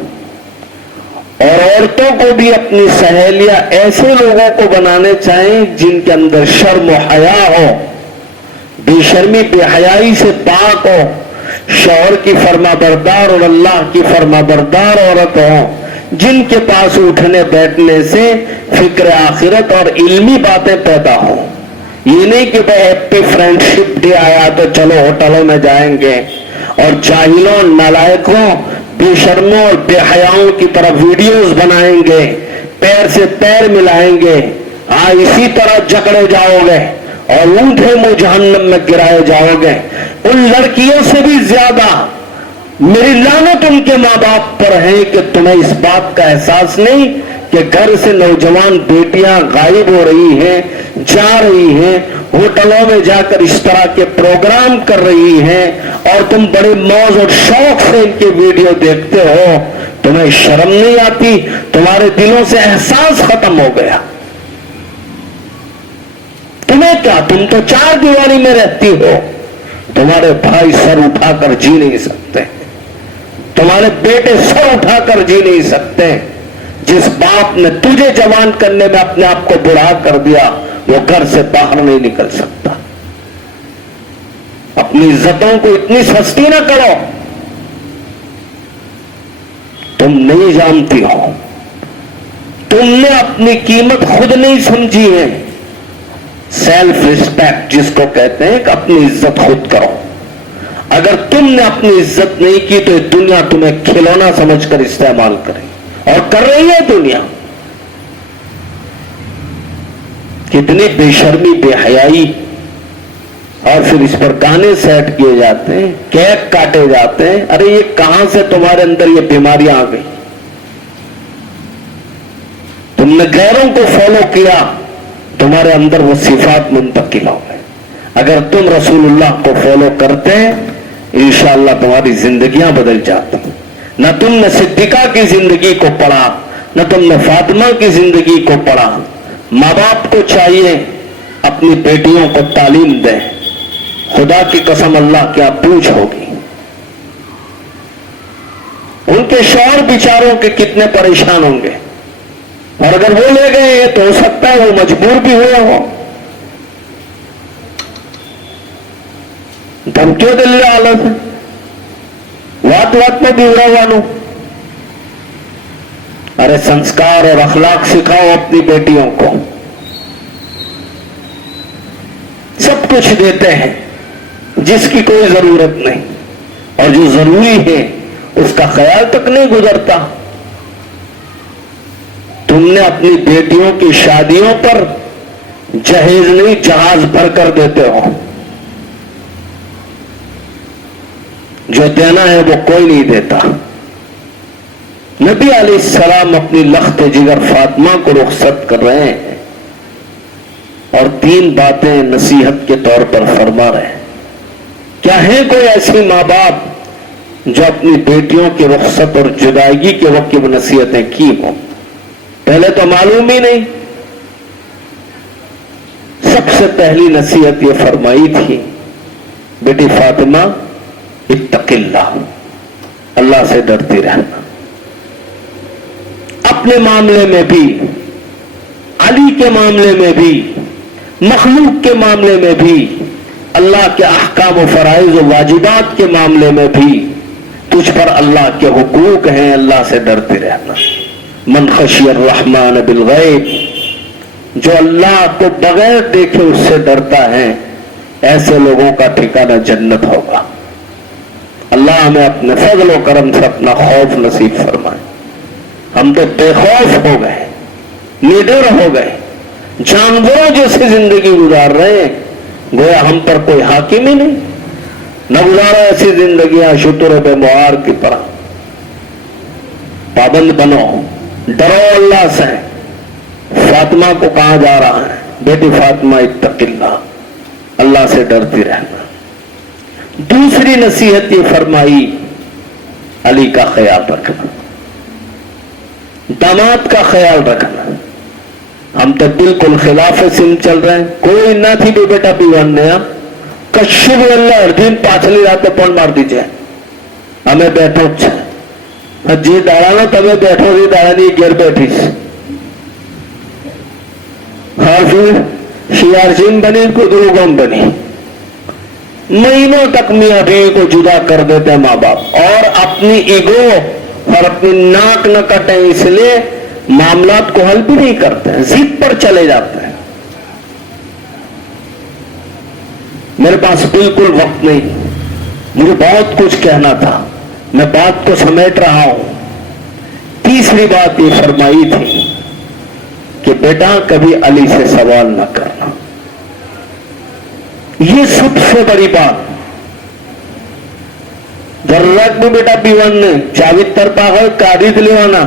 और औरतों को भी अपनी सहेलियां ऐसे लोगों को बनाने चाहिए जिनके अंदर शर्म और हया हो, बेशर्मी बेहयाई से पाक हो, शौहर की फरमाबरदार और अल्लाह की फरमाबरदार औरत हो, जिनके पास उठने बैठने से फिक्र आखिरत और इल्मी बातें पैदा हो। ये नहीं कि भाई हैप्पी फ्रेंडशिप डे आया तो चलो होटलों में जाएंगे और जाहिलों नालायकों बेशर्मों और बेहयाओं की तरह वीडियोस बनाएंगे, पैर से पैर मिलाएंगे, इसी तरह जकड़े जाओगे और ऊंधे मुंह जहन्नम में गिराए जाओगे। उन लड़कियों से भी ज्यादा मेरी लानत उनके माँ बाप पर है कि तुम्हें इस बात का एहसास नहीं कि घर से नौजवान बेटियां गायब हो रही हैं, जा रही हैं, होटलों में जाकर इस तरह के प्रोग्राम कर रही हैं और तुम बड़े मौज और शौक से इनके वीडियो देखते हो। तुम्हें शर्म नहीं आती? तुम्हारे दिलों से एहसास खत्म हो गया। तुम्हें क्या, तुम तो चार दीवारी में रहती हो। तुम्हारे भाई सर उठाकर जी नहीं सकते, तुम्हारे बेटे सर उठाकर जी नहीं सकते। जिस बाप ने तुझे जवान करने में अपने आप को बुढ़ा कर दिया, वो घर से बाहर नहीं निकल सकता। अपनी इज्जतों को इतनी सस्ती ना करो, तुम नहीं जानती हो, तुमने अपनी कीमत खुद नहीं समझी है। सेल्फ रिस्पेक्ट जिसको कहते हैं कि अपनी इज्जत खुद करो। अगर तुमने अपनी इज्जत नहीं की तो दुनिया तुम्हें खिलौना समझकर इस्तेमाल करे, और कर रही है दुनिया। कितनी बेशर्मी बेहयाई, और फिर इस पर गाने सेट किए जाते हैं, केक काटे जाते हैं। अरे ये कहां से तुम्हारे अंदर ये बीमारियां आ गई? तुमने गैरों को फॉलो किया, तुम्हारे अंदर वो सिफात मुंतकिल हो गए। अगर तुम रसूलुल्लाह को फॉलो करते इंशाअल्लाह तुम्हारी जिंदगियां बदल जाती। न तुमने सिद्दीका की जिंदगी को पढ़ा, न तुमने फातिमा की जिंदगी को पढ़ा। माँ बाप को चाहिए अपनी बेटियों को तालीम दे। खुदा की कसम अल्लाह क्या पूछ होगी। उनके शौहर बेचारों के कितने परेशान होंगे, और अगर वो ले गए तो हो सकता है वो मजबूर भी हुए हो। ધમકીઓ દિલ્હી હાલે છે, વાત में बिगड़વાનું। अरे संस्कार और अखलाक सिखाओ अपनी बेटियों को। सब कुछ देते हैं जिसकी कोई जरूरत नहीं, और जो जरूरी है उसका ख्याल तक नहीं गुजरता। तुमने अपनी बेटियों की शादियों पर जहेज नहीं जहाज भर कर देते हो। जो देना है वो कोई नहीं देता। नबी अलैहिस्सलाम अपनी लख्त जिगर फातिमा को रुखसत कर रहे हैं और 3 बातें नसीहत के तौर पर फरमा रहे हैं। क्या है कोई ऐसी माँ बाप जो अपनी बेटियों की रुखसत और जुदाई के वक्त की नसीहतें की हो? पहले तो मालूम ही नहीं। सबसे पहली नसीहत ये फरमाई थी, बेटी फातिमा इत्तकिल्लाह, अल्लाह से डरती रहना। अपने मामले में भी, अली के मामले में भी, मखलूक के मामले में भी, अल्लाह के अहकाम व फराइज व वाजिबात के मामले में भी तुझ पर अल्लाह के हुकूक हैं। अल्लाह से डरते रहना। मन खशियर रहमान बिल गैब, जो अल्लाह को बगैर देखे उससे डरता है, ऐसे लोगों का ठिकाना जन्नत होगा। अल्लाह हमें अपने फजल व करम से अपना खौफ नसीब फरमाए। ہم تو بے خوف ہو گئے, نڈر ہو گئے, جانوروں جیسی زندگی گزار رہے ہیں, گویا ہم پر کوئی حاکم ہی نہیں. نہ گزارا ایسی زندگیاں شتر بے موار کی طرح. پابند بنو, ڈرو اللہ سے. فاطمہ کو کہا جا رہا ہے, بیٹی فاطمہ اتق اللہ, اللہ سے ڈرتی رہنا. دوسری نصیحت یہ فرمائی, علی کا خیال رکھنا, داماد کا خیال رکھنا. ہم تو بالکل خلاف سمت چل رہے ہیں. کوئی نہ تھی بھی بیٹا پیوان نے کشب اللہ ہر دن پاچھلی رات پون مار دیجیے, ہمیں بیٹھو جی داڑا نا تمہیں بیٹھو جی داڑا نہیں گر بیٹھی. حافظ شیارشین بنی, قدروگم بنی. مہینوں تک میاں بیوی کو جدا کر دیتے ہیں ماں باپ, اور اپنی ایگو اور اپنی ناک نہ کٹیں اس لیے معاملات کو حل بھی نہیں کرتے ہیں, ضد پر چلے جاتے ہیں. میرے پاس بالکل وقت نہیں, مجھے بہت کچھ کہنا تھا, میں بات کو سمیٹ رہا ہوں. تیسری بات یہ فرمائی تھی کہ بیٹا کبھی علی سے سوال نہ کرنا. یہ سب سے بڑی بات. ضرورت بھی بیٹا پیون نے جاوید ترپا ہے قادید لیوانا,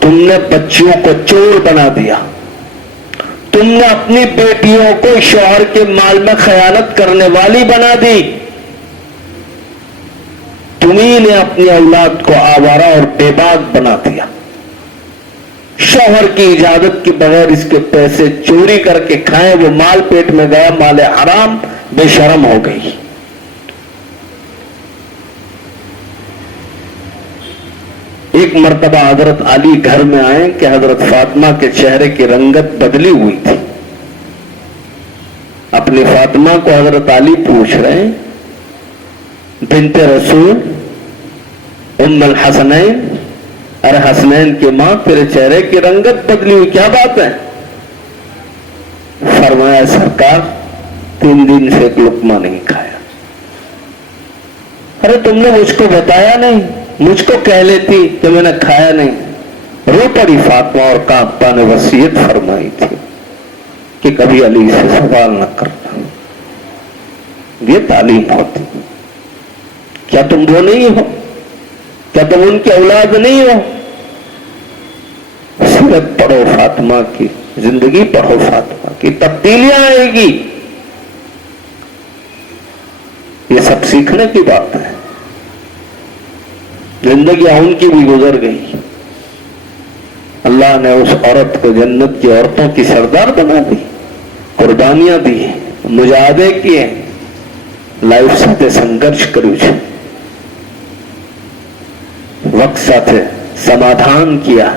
تم نے بچیوں کو چور بنا دیا, تم نے اپنی بیٹیوں کو شوہر کے مال میں خیانت کرنے والی بنا دی, تمہیں نے اپنی اولاد کو آوارہ اور بے باک بنا دیا. شوہر کی اجازت کے بغیر اس کے پیسے چوری کر کے کھائے, وہ مال پیٹ میں گیا, مال حرام, بے شرم ہو گئی. ایک مرتبہ حضرت علی گھر میں آئے کہ حضرت فاطمہ کے چہرے کی رنگت بدلی ہوئی تھی. اپنی فاطمہ کو حضرت علی پوچھ رہے ہیں, بنت رسول ام الحسنین, ارے حسنین کی ماں تیرے چہرے کی رنگت بدلی ہوئی, کیا بات ہے؟ فرمایا سرکار 3 دن سے ایک لقمہ نہیں کھایا. ارے تم نے مجھ کو بتایا نہیں, مجھ کو کہہ لیتی کہ میں نے کھایا نہیں. رو پڑی فاطمہ اور کہا ابا نے وصیت فرمائی تھی کہ کبھی علی سے سوال نہ کرنا. یہ تعلیم ہوتی. کیا تم وہ نہیں ہو؟ کیا تم ان کی اولاد نہیں ہو؟ سیرت پڑھو فاطمہ کی, زندگی پڑھو فاطمہ کی, تبدیلیاں آئے گی. یہ سب سیکھنے کی بات ہے. زندگی ان کی بھی گزر گئی. اللہ نے اس عورت کو جنت کی عورتوں کی سردار بنا دی, قربانیاں دی, مجاہدے کیے, لائف ساتھ سنگرش کرو چھے, وقت ساتھ سمادھان کیا.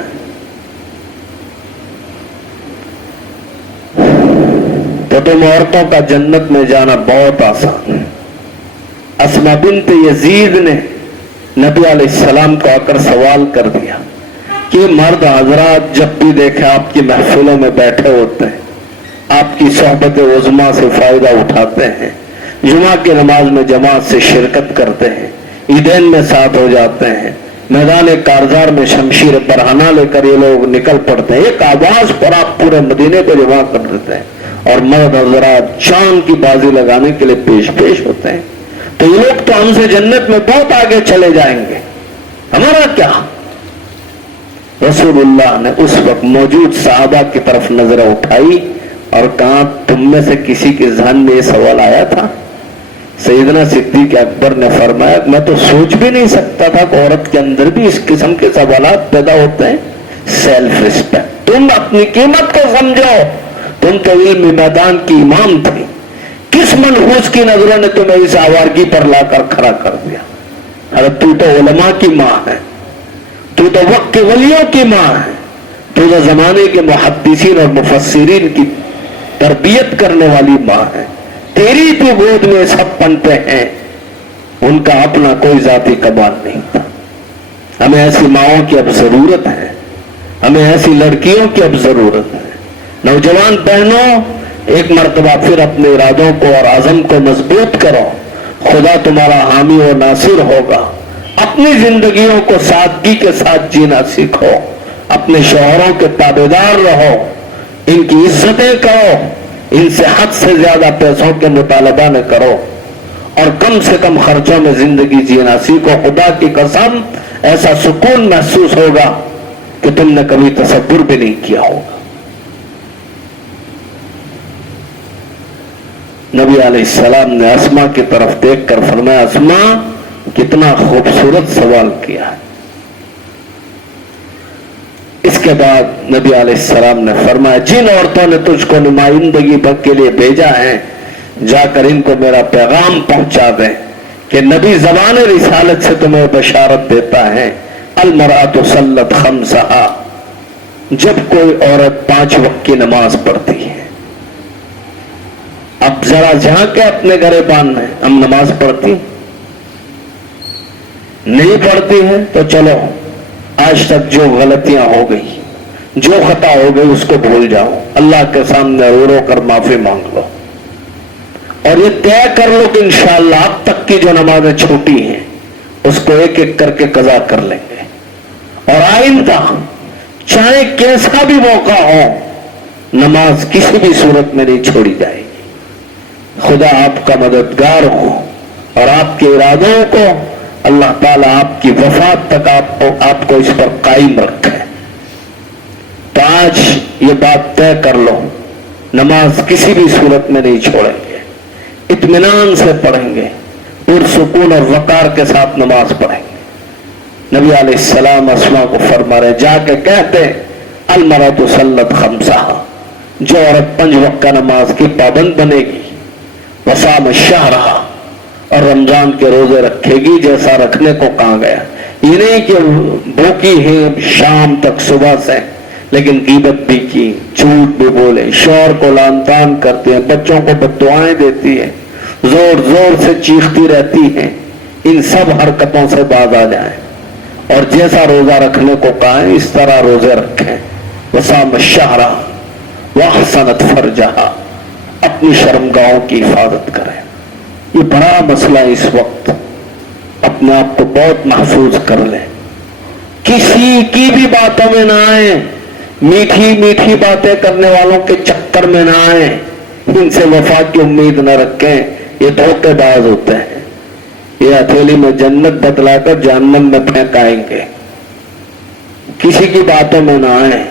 تو تم عورتوں کا جنت میں جانا بہت آسان ہے. اسما بنت یزید نے نبی علیہ السلام کو آ کر سوال کر دیا کہ مرد حضرات جب بھی دیکھیں آپ کی محفلوں میں بیٹھے ہوتے ہیں, آپ کی صحبت عظمیٰ سے فائدہ اٹھاتے ہیں, جمعہ کی نماز میں جماعت سے شرکت کرتے ہیں, عیدین میں ساتھ ہو جاتے ہیں, میدان کارزار میں شمشیر برہنہ لے کر یہ لوگ نکل پڑتے ہیں, ایک آواز پر آپ پورے مدینے کو جمع کر دیتے ہیں, اور مرد حضرات چاند کی بازی لگانے کے لیے پیش ہوتے ہیں. تو یہ لوگ تو ہم سے جنت میں بہت آگے چلے جائیں گے, ہمارا کیا؟ رسول اللہ نے اس وقت موجود صحابہ کی طرف نظریں اٹھائی اور کہا تم میں سے کسی کے ذہن میں یہ سوال آیا تھا؟ سیدنا صدیق اکبر نے فرمایا میں تو سوچ بھی نہیں سکتا تھا کہ عورت کے اندر بھی اس قسم کے سوالات پیدا ہوتے ہیں. سیلف ریسپیکٹ, تم اپنی قیمت کو سمجھو, تم تو علم میدان کی امام تھی, کس منحوس کی نظروں نے تمہیں اس آوارگی پر لا کر کھڑا کر دیا؟ ارے تو علماء کی ماں ہے, تو وقت کے ولیوں کی ماں ہے, تو زمانے کے محدثین اور مفسرین کی تربیت کرنے والی ماں ہے. تیری تو گود میں سب پنپے ہیں, ان کا اپنا کوئی ذاتی کمال نہیں تھا. ہمیں ایسی ماؤں کی اب ضرورت ہے, ہمیں ایسی لڑکیوں کی اب ضرورت ہے. نوجوان بہنوں, ایک مرتبہ پھر اپنے ارادوں کو اور عزم کو مضبوط کرو, خدا تمہارا حامی و ناصر ہوگا. अपनी जिंदगियों को सादगी के साथ जीना सीखो, अपने शौहरों के ताबेदार रहो, इनकी इज्जतें करो, इनसे हद से ज्यादा पैसों के मुतालबा न करो और कम से कम खर्चों में जिंदगी जीना सीखो। खुदा की कसम ऐसा सुकून महसूस होगा कि तुमने कभी तसव्वुर भी नहीं किया होगा। नबी अलैहिस्सलाम ने अस्मा की तरफ देखकर फरमाया, अस्मा कितना खूबसूरत सवाल किया है। इसके बाद नबी अलैहिस्सलाम ने फरमाया, जिन औरतों ने तुझको नुमाइंदगी भर के लिए भेजा है, जाकर इनको मेरा पैगाम पहुंचा दे कि नबी ज़बान रिसालत से तुम्हें बशारत देता है, अल-मरअतु सल्लत खम्सहा, जब कोई औरत 5 वक्त की नमाज पढ़ती है। अब जरा झांके अपने गरेबान में, हम नमाज पढ़ती नहीं पढ़ती है तो चलो आज तक जो गलतियां हो गई, जो खता हो गई उसको भूल जाओ, अल्लाह के सामने रो रो कर माफी मांग लो और ये तय कर लो कि इंशाअल्लाह अब तक की जो नमाजें छूटी हैं उसको एक एक करके कज़ा कर लेंगे और आइंदा चाहे कैसा भी मौका हो नमाज किसी भी सूरत में नहीं छोड़ी जाएगी। खुदा आपका मददगार हो और आपके इरादों को अल्लाह ताला आपकी वफात तक आपको इस पर कायम रखे। तो आज ये बात तय कर लो, नमाज किसी भी सूरत में नहीं छोड़ेंगे, इत्मीनान से पढ़ेंगे, पुरसुकून और वकार के साथ नमाज पढ़ेंगे। नबी अलैहिस्सलाम अस्मा को फरमा रहे, जाके कहते अल-मरअतु सल्लत खम्सहा, जो औरत 5 वक्त का नमाज की पाबंद बनेगी, वसाम शहरहा, और रमजान के रोजे रखेगी जैसा रखने को कहा गया। ये नहीं कि भूखी है शाम तक सुबह से, लेकिन गीबत भी की, झूठ भी बोले, शौहर को लान तान करती है, बच्चों को बद्दुआएं देती है, जोर जोर से चीखती रहती है, इन सब हरकतों से बाज आ जाए और जैसा रोजा रखने को कहा है इस तरह रोजे रखें। वसाम शहरा वहसनत फरजहा, अपनी शर्मगाहों की हिफाजत करें। ये बड़ा मसला है इस वक्त, अपने आप को बहुत महफूज कर लें, किसी की भी बातों में ना आए, मीठी मीठी बातें करने वालों के चक्कर में ना आए, इनसे वफा की उम्मीद न रखें, ये धोखेबाज होते हैं, ये हथेली में जन्नत बतलाकर जहन्नम में फेंकाएंगे। किसी की बातों में ना आए,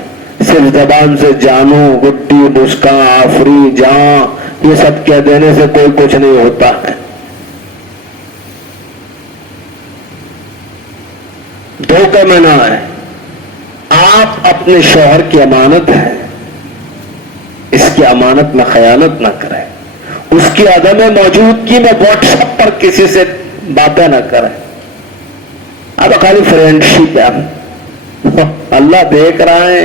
सिर्फ जबान से जानू, गुड्डी, मुस्कान, आफरी, जहां, ये सब कह देने से कोई कुछ नहीं होता है। धोखे में ना आए। आप अपने शौहर की अमानत है, इसकी अमानत में खयानत ना करें, उसकी अदम मौजूदगी में व्हाट्सएप पर किसी से बातें ना करें। अब खाली फ्रेंडशिप है, अल्लाह देख रहा है,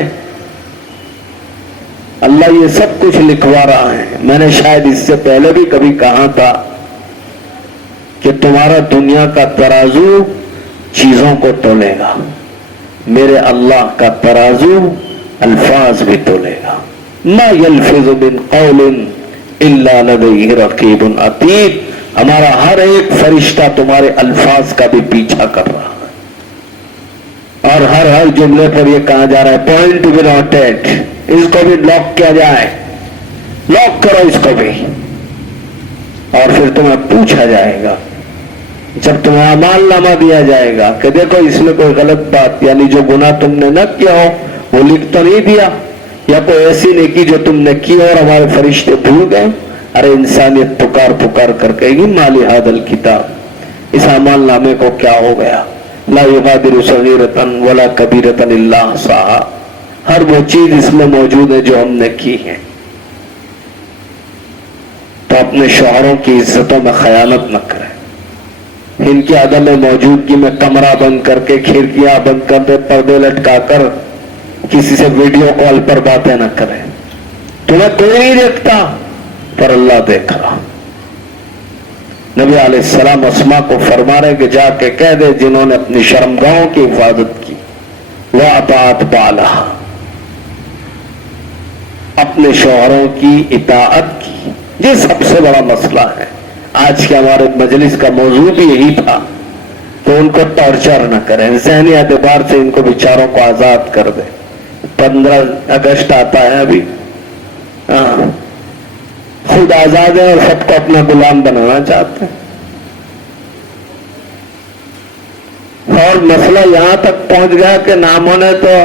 अल्लाह ये सब कुछ लिखवा रहा है। मैंने शायद इससे पहले भी कभी कहा था कि तुम्हारा दुनिया का तराजू चीजों को तोलेगा, मेरे अल्लाह का तराजू अल्फाज भी तोलेगा। मा यल्फिज़ु मिन क़ौलिन इल्ला लदैहि रक़ीबुन अतीद, हमारा हर एक फरिश्ता तुम्हारे अल्फाज का भी पीछा कर रहा है और हर जुमले पर यह कहा जा रहा है पॉइंट टू बी नोटेड, इसको भी लॉक किया जाए, लॉक करो इसको भी। और फिर तुम्हें पूछा जाएगा जब तुम्हें अमालनामा दिया जाएगा कि देखो इसमें कोई गलत बात यानी जो गुनाह तुमने न किया हो वो लिख तो नहीं दिया, या कोई ऐसी नेकी जो तुमने की और हमारे फरिश्ते भूल गए। अरे इंसानियत पुकार पुकार कर कहेगी माली हादल किताब, इस अमालनामे को क्या हो गया। ला युगादिरु सगीरतन वला कबीरतन इल्ला अहसाहा, हर वो चीज इसमें मौजूद है जो हमने की है। तो अपने शौहरों की इज्जतों में खयानत न करें, इनकी अदम मौजूदगी में कमरा बंद करके, खिड़कियां बंद करके, पर्दे लटकाकर किसी से वीडियो कॉल पर बातें न करें। तुम्हें कोई नहीं देखता पर अल्लाह देख रहा। नबी अलैहिस्सलाम अस्मा को फरमा रहे कि जाके कह दे जिन्होंने अपनी शर्मगाहों की हिफाजत की, वह अताअत बाला, अपने शौहरों की इताअत की। ये सबसे बड़ा मसला है। आज के हमारे मजलिस का मौजू भी यही था तो उनको टॉर्चर न करें, ज़हनी एतबार से इनको बेचारों को आजाद कर दे। 15 अगस्त आता है अभी, खुद आजाद है और सबको अपना गुलाम बनाना चाहते हैं। और मसला यहां तक पहुंच गया कि नामों ने तो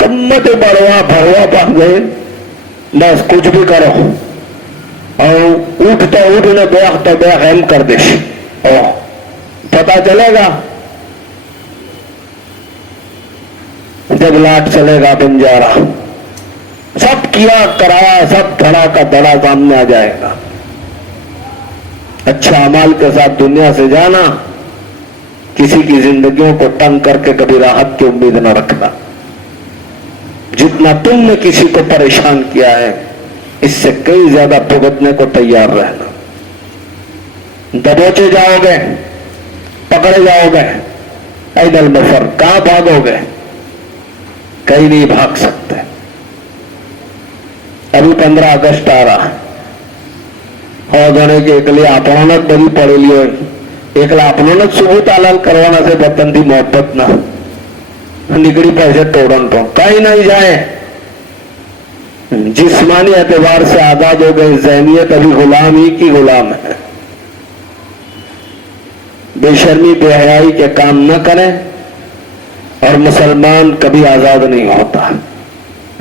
कम्मत बड़वा भरवा पा गए, बस कुछ भी करो और उठ ने बेख तो बेहम कर दे, पता चलेगा जब लाट चलेगा बंजारा, सब किया कराया सब धड़ा का धड़ा सामने आ जाएगा। अच्छा अमाल के साथ दुनिया से जाना, किसी की जिंदगियों को तंग करके कभी राहत की उम्मीद न रखना। जितना तुमने किसी को परेशान किया है इससे कई ज्यादा भुगतने को तैयार रहना। दबोचे जाओगे, पकड़े जाओगे, ऐदल मफर, कहां भागोगे? कहीं नहीं भाग सकते। अभी 15 अगस्त आ रहा है और जाने के एकले આપણને બધી પડેલી હોય, એકલા આપણને સુબુત આલાલ કરવાના છે વતનથી મોહબ્બત ના निकली पैसे तोड़न तो कहीं नहीं जाए। जिस्मानी एतबार से आजाद हो गए, ज़हनियत अभी गुलाम ही की गुलाम है। बेशर्मी बेहयाई के काम न करें और मुसलमान कभी आजाद नहीं होता।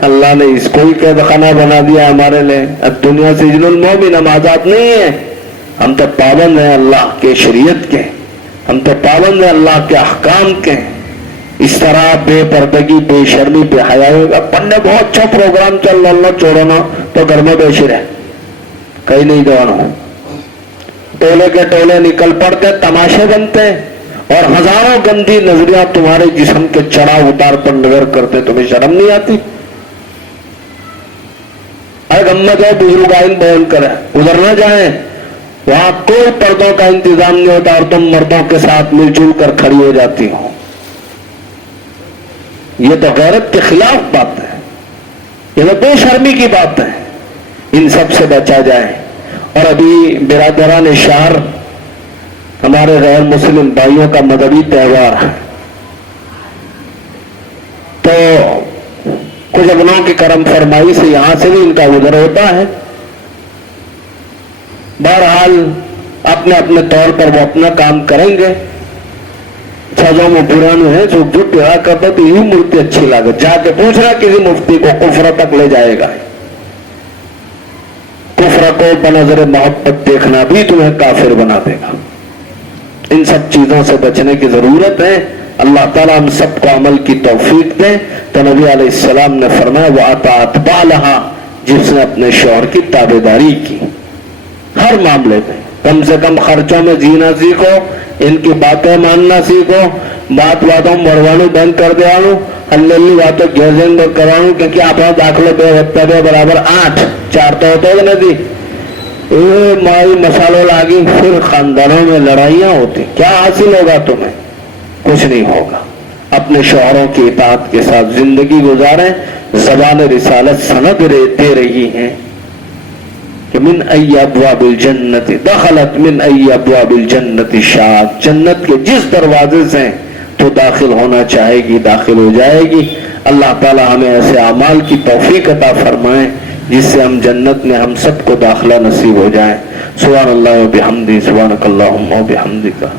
अल्लाह ने इसको ही कैद खाना बना दिया हमारे लिए। अब दुनिया से जिनुल मोमिन, हम आजाद नहीं है, हम तो पाबंद हैं अल्लाह के शरीयत के, हम तो पाबंद हैं अल्लाह के अहकाम के। इस तरह बेपर्दगी बेशर्मी बेहयाई, अपन ने बहुत अच्छा प्रोग्राम चल रहा छोड़ना तो घर में बैठे रहे, कहीं नहीं जाना। टोले के टोले निकल पड़ते, तमाशे बनते और हजारों गंदी नजरिया तुम्हारे जिस्म के चढ़ाव उतार पर नजर करते, तुम्हें शर्म नहीं आती? अरे गम्मत है बुजुर्ग आइन बयान करे, उधर न जाए, वहां कोई पर्दों का इंतजाम नहीं होता और तुम मर्दों के साथ मिलजुल कर खड़ी हो जाती हो। ये तो गैरत के खिलाफ बात है, ये तो बेशर्मी की बात है। इन सब से बचा जाए। और अभी बिरादरान शहर, हमारे गैर मुस्लिम भाइयों का मजहबी त्योहार है, तो कुछ अपनों की करम फरमाई से यहां से भी इनका गुजर होता है। बहरहाल अपने अपने तौर पर वो अपना काम करेंगे। सजों में पुराने हैं जो जुट रहा करते तो यही मूर्ति अच्छी लागत, जाके पूछ रहा किसी मुफ्ती को, कुफ्र तक ले जाएगा। कुफ्र को बनजर मोहब्बत देखना भी तुम्हें काफिर बना देगा। इन सब चीजों से बचने की जरूरत है। अल्लाह ताला हम सबको अमल की तौफीक दे। तो नबी अलैहिस्सलाम ने फरमाया वो अताअत बालहा, जिसने अपने शौहर की ताबेदारी की हर मामले में, कम से कम खर्चों में जीना सीखो, इनकी बातें मानना सीखो, बातों मरवाणु बंद कर देवाणु, हल्ली बातों घेर करवाणु, क्योंकि आप दाखलो 2 बराबर 8 4 तो होते ही नहीं। मारी मसालों लागी, फिर खानदानों में लड़ाइयां होती, क्या हासिल होगा तुम्हें? कुछ नहीं होगा। अपने शौहरों की इताअत के साथ जिंदगी गुजारें। ज़बान रिसालत सनद दे रही है कि मिन अय्यि अब्वाबिल जन्नति दखलत मिन अय्यि अब्वाबिल जन्नति शाद, जन्नत के जिस दरवाजे से तो दाखिल होना चाहेगी दाखिल हो जाएगी। अल्लाह ताला हमें ऐसे अमाल की तौफीक अता फरमाए जिससे हम जन्नत में हम सबको दाखिला नसीब हो जाए। सुब्हानल्लाह व बिहम्दी, सुब्हानकल्लाहुम्मा व बिहम्दिका,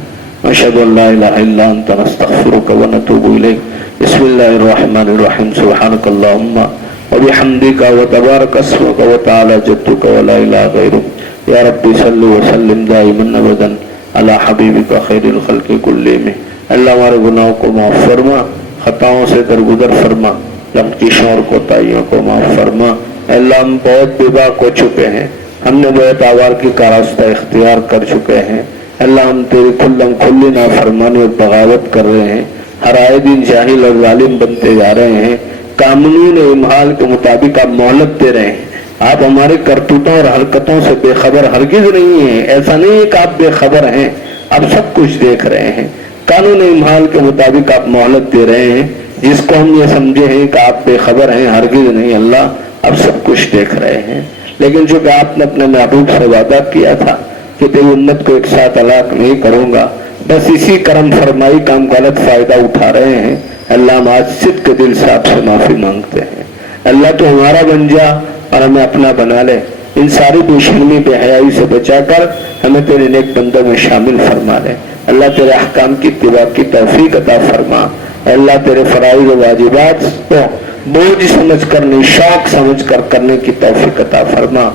अशहदु अल्ला इलाहा इल्ला अंता नस्तगफिरुका व नतूबु इलैक। बिस्मिल्लाहिर रहमानिर रहीम। सुब्हानकल्लाहुम्मा व बिहम्दिका व तबारक अस्मुका व तआला जद्दुका व ला इलाहा गैरुक। या रब्बी सल्लि व सल्लिम दाइमन अबदन अला हबीबिका खैरिल खल्क़ि कुल्लिहिम। अल्लाह हमारे गुनाहों को माफ फरमा, खताओं से दरगुदर फरमा, लफ्ज़ों और कोताहियों को माफ फरमा। अल्लाह हम बहुत बेबाक हो चुके हैं, हमने बहुत आवार की कारास्ता इख्तियार कर चुके हैं। अल्लाह हम तेरी खुल्लम खुल्ली नाफरमानी और बगावत कर रहे हैं, हर आए दिन जाहिल और जालिम बनते जा रहे हैं। कानून इमाल के मुताबिक आप मोहलत दे रहे हैं। आप हमारे करतूतों और हरकतों से बेखबर हरगिज नहीं है। ऐसा नहीं है कि आप बेखबर हैं, आप सब कुछ देख रहे हैं। कानून इमाल के मुताबिक आप मोहलत दे रहे हैं, जिसको हम ये समझे हैं कि आप बेखबर हैं, हरगिज नहीं। अल्लाह आप सब कुछ देख रहे हैं। लेकिन चूंकि आपने अपने महबूब से वादा किया था कि तेरी उम्मत को एक साथ हलाक नहीं करूंगा, बस इसी करम फरमाई का हम गलत फायदा उठा रहे हैं। अल्लाह हम आज सिद्ध के दिल से आपसे माफी मांगते हैं। अल्लाह तो हमारा बन जा और हमें अपना बना ले। इन सारी बेशर्मी बेहयाई से बचाकर हमें तेरे नेक बंदों में शामिल फरमा ले। अल्लाह तेरे अहकाम की इत्तिबा की तौफीक अता फरमा। अल्लाह तेरे फराइज़ व वाजिबात को बोझ समझकर नहीं, शौक समझकर करने की तौफीक अता फरमा।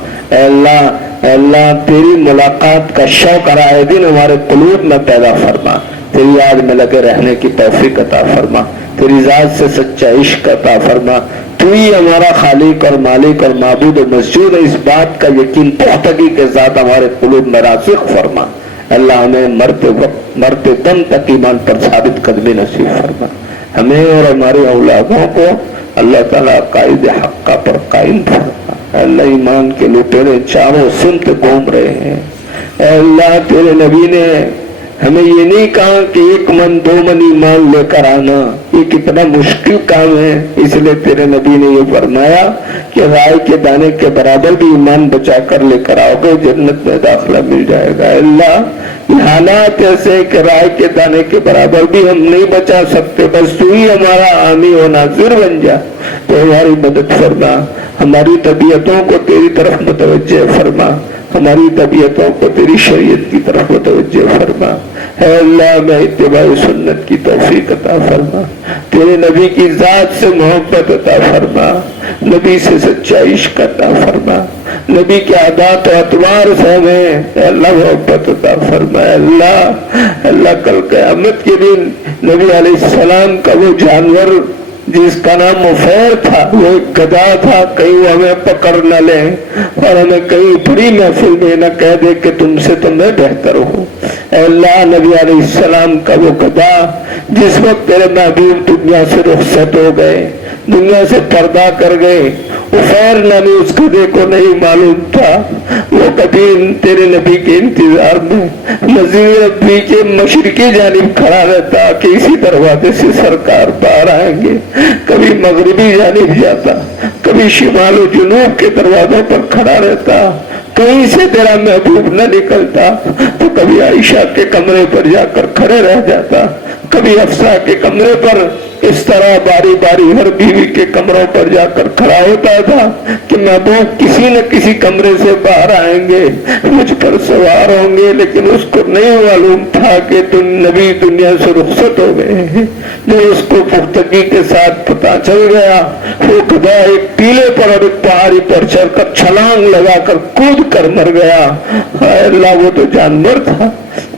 अल्लाह तेरी मुलाकात का शौक और आए दिन हमारे कुलूब में पैदा फरमा। तेरी याद में लगे रहने की तौफीक अता फरमा। तेरी जात से सच्चा इश्क अता फरमा। तू ही हमारा खालिक और मालिक और माबूद और मस्जूद है, इस बात का यकीन पुख्तगी के साथ हमारे कुलूब में रासिख फरमा। अल्लाह हमें मरते दम तक ईमान पर साबित कदमी नसीब फरमा। हमें और हमारे औलादों को अल्लाह ताला कायदे हक्का पर कायम फरमा। अल्लाह ईमान के लुटेरे चारों सिमत घूम रहे हैं। अल्लाह तेरे नबी ने हमें ये नहीं कहा कि एक मन दो मन ईमान लेकर आना, ये कितना मुश्किल काम है। इसलिए तेरे नबी ने ये फरमाया कि राय के दाने के बराबर भी ईमान बचा कर लेकर आओगे, जन्नत में दाखिला मिल जाएगा। अल्लाह हालात ऐसे हैं कि राय के दाने के बराबर भी हम नहीं बचा सकते, बस तू ही हमारा आमी और नाज़िर बन जा। तो हमारी मदद फरमा, हमारी तबीयतों को तेरी तरफ मुतवज्जे फरमा, हमारी तबीयतों को तेरी शरीयत की तरफ मुतवज्जे फरमा। है अल्लाह में इत्तिबाए सुन्नत की तौफीक अता फरमा। तेरे नबी की जात से मोहब्बत अता फरमा, नबी से सच्चा इश्क अता फरमा, नबी के आदात और अतवार से हमें अल्लाह मोहब्बत अता फरमा। अल्लाह कल क़यामत के दिन नबी अलैहिस्सलाम का वो जानवर जिसका नाम मुफैर था, वो एक गधा था, कहीं वो हमें पकड़ न ले और हमें कहीं बड़ी महफिल में न कह दे कि तुमसे तो मैं बेहतर हूँ। अल्लाह नबी अलैहिस्सलाम का वो गधा जिस वक्त तेरे महबूब दुनिया से रुखसत हो गए, दुनिया से पर्दा कर गए, उफैर नामी उस गधे को नहीं मालूम था। वो कभी तेरे नबी के इंतजार में मस्जिद नबी के मशरिकी जानिब खड़ा रहता कि इसी दरवाजे से सरकार बाहर आएंगे, कभी मगरिबी जानिब जाता, कभी शिमाल और जुनूब के दरवाजों पर खड़ा रहता, कहीं से तेरा महबूब न निकलता तो कभी आयशा के कमरे पर जाकर खड़े रह जाता, कभी अफसा के कमरे पर इस तरह बारी बारी हर बीवी के कमरों पर जाकर खड़ा होता था कि महबूब किसी न किसी कमरे से बाहर आएंगे, मुझ पर सवार होंगे। लेकिन उसको नहीं मालूम था कि तुम नबी दुनिया से रुखसत हो गए हैं। जो उसको पुख्तगी के साथ पता चल गया, वो गधा एक टीले पर और एक पहाड़ी पर चढ़कर छलांग लगाकर कूद कर मर गया। अल्लाह वो तो जानवर था,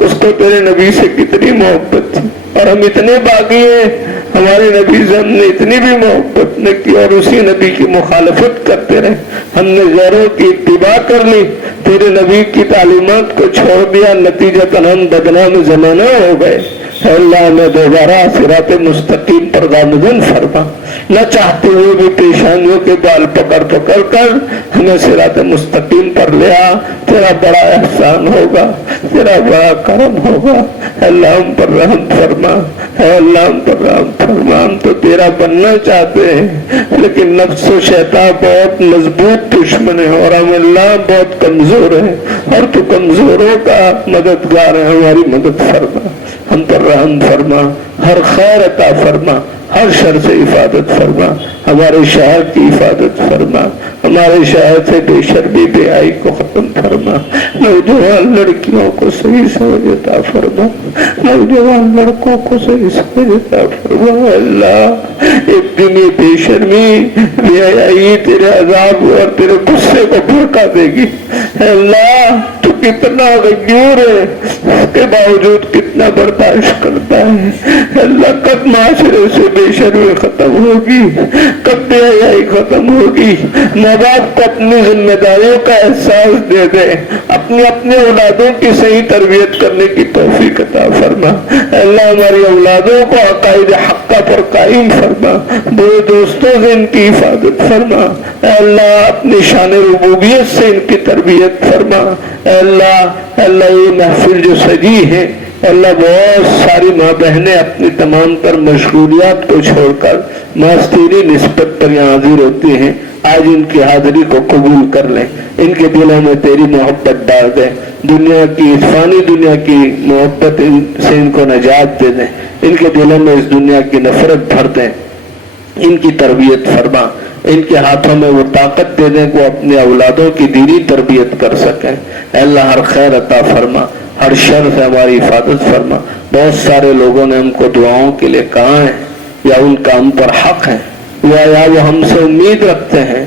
उसको तेरे नबी से कितनी मोहब्बत थी और हम इतने बागी हैं, हमारे नबी से हमने इतनी भी मोहब्बत न की और उसी नबी की मुखालफत करते रहे। हमने ज़रों की इत्तिबा कर ली, तेरे नबी की तालीमात को छोड़ दिया, नतीजतन हम बदनाम ज़माना हो गए। अल्लाह ने दोबारा सिराते मुस्तकीम पर गामज़न फरमा, न चाहते हुए भी पेशानियों के बाल पकड़ पकड़ कर हमें सिराते मुस्तकीम पर ले आ। तेरा बड़ा एहसान होगा, तेरा बड़ा करम होगा। अल्लाह हम पर रहम फरमा, अल्लाह हम पर रहम फरमा। हम तो तेरा बनना चाहते हैं लेकिन नफ्स और शैतान बहुत मजबूत दुश्मन है और हम अल्लाह बहुत कमजोर है और तू कमजोरों का मददगार है। हमारी मदद फरमा, हम पर रहम फरमा, हर खैर अता फरमा, हर शर से हिफाजत फरमा, हमारे शहर की हिफाजत फरमा, हमारे शहर से बेशर्मी बेआई को खत्म फरमा, नौजवान लड़कियों को सही समझ अता फरमा, नौजवान लड़कों को सही समझ अता फरमा। अल्लाह एक दिन ये बेशर्मी बेआई तेरे अजाब और तेरे गुस्से को भड़का देगी। अल्लाह तू कितना गयूर है, उसके बावजूद कितना बर्दाश्त करता है। अल्लाह कब माशरे से बेशर्मी खत्म होगी, कब बेहयाई खत्म होगी। माँ बाप को अपनी जिम्मेदारियों का एहसास दे दे, अपने औलादों की सही तरबियत करने की तौफीक अता फरमा। अल्लाह हमारी औलादों को अकायद हक्का पर कायम फरमा, बुरे दोस्तों से इनकी हिफाजत फरमा। अल्लाह अपनी शान रुबूबियत से इनकी तरबियत फरमा। अल्लाह ये महफिल जो सजी है अल्लाह बहुत सारी माँ बहनें अपनी तमाम तर मशगूलियात को छोड़कर मास्तीरी निस्बत पर यहाँ हाजिर होती हैं। आज इनकी हाजिरी को कबूल कर लें, इनके दिलों में तेरी मोहब्बत डाल दे, दुनिया की इस फानी दुनिया की मोहब्बत से इनको नजात दे दें, इनके दिलों में इस दुनिया की नफरत भर दें, इनकी तरबियत फरमा, इनके हाथों में वो ताकत दे दें कि वो अपने औलादों की दीनी तरबियत कर सकें। अल्लाह हर खैर अता फरमा, हर शर से हमारी हिफाजत फरमा। बहुत सारे लोगों ने हमको दुआओं के लिए कहा है या उनका हम पर हक है या वो हमसे उम्मीद रखते हैं,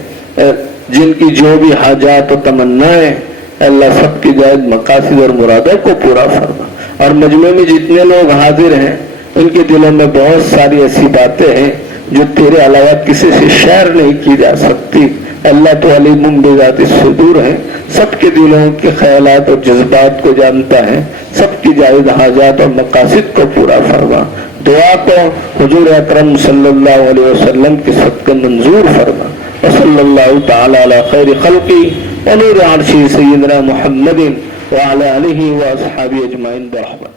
जिनकी जो भी हाजात और तमन्नाएं अल्लाह सबकी जायज मकासिद और मुरादों को पूरा फरमा। और मजमे में जितने लोग हाजिर हैं उनके दिलों में बहुत सारी ऐसी बातें हैं जो तेरे अलावा किसी से शेयर नहीं की जा सकती। अल्लाह तो अलीमुम बिज़ाति सुदूर है, सबके दिलों के ख्यालात और जज्बात को जानता है, सबकी जायज हाजात और मकासिद को पूरा फरमा। दुआ को हुजूर अकरम सल्लल्लाहु अलैहि वसल्लम के सदक़े मंजूर फरमा। वसल्लल्लाहु तआला अला खैरि खल्क़ी व नूरि अर्शी सय्यिदना मुहम्मदिन व अला आलिहि व अस्हाबिहि अजमाइन बरहमतिक।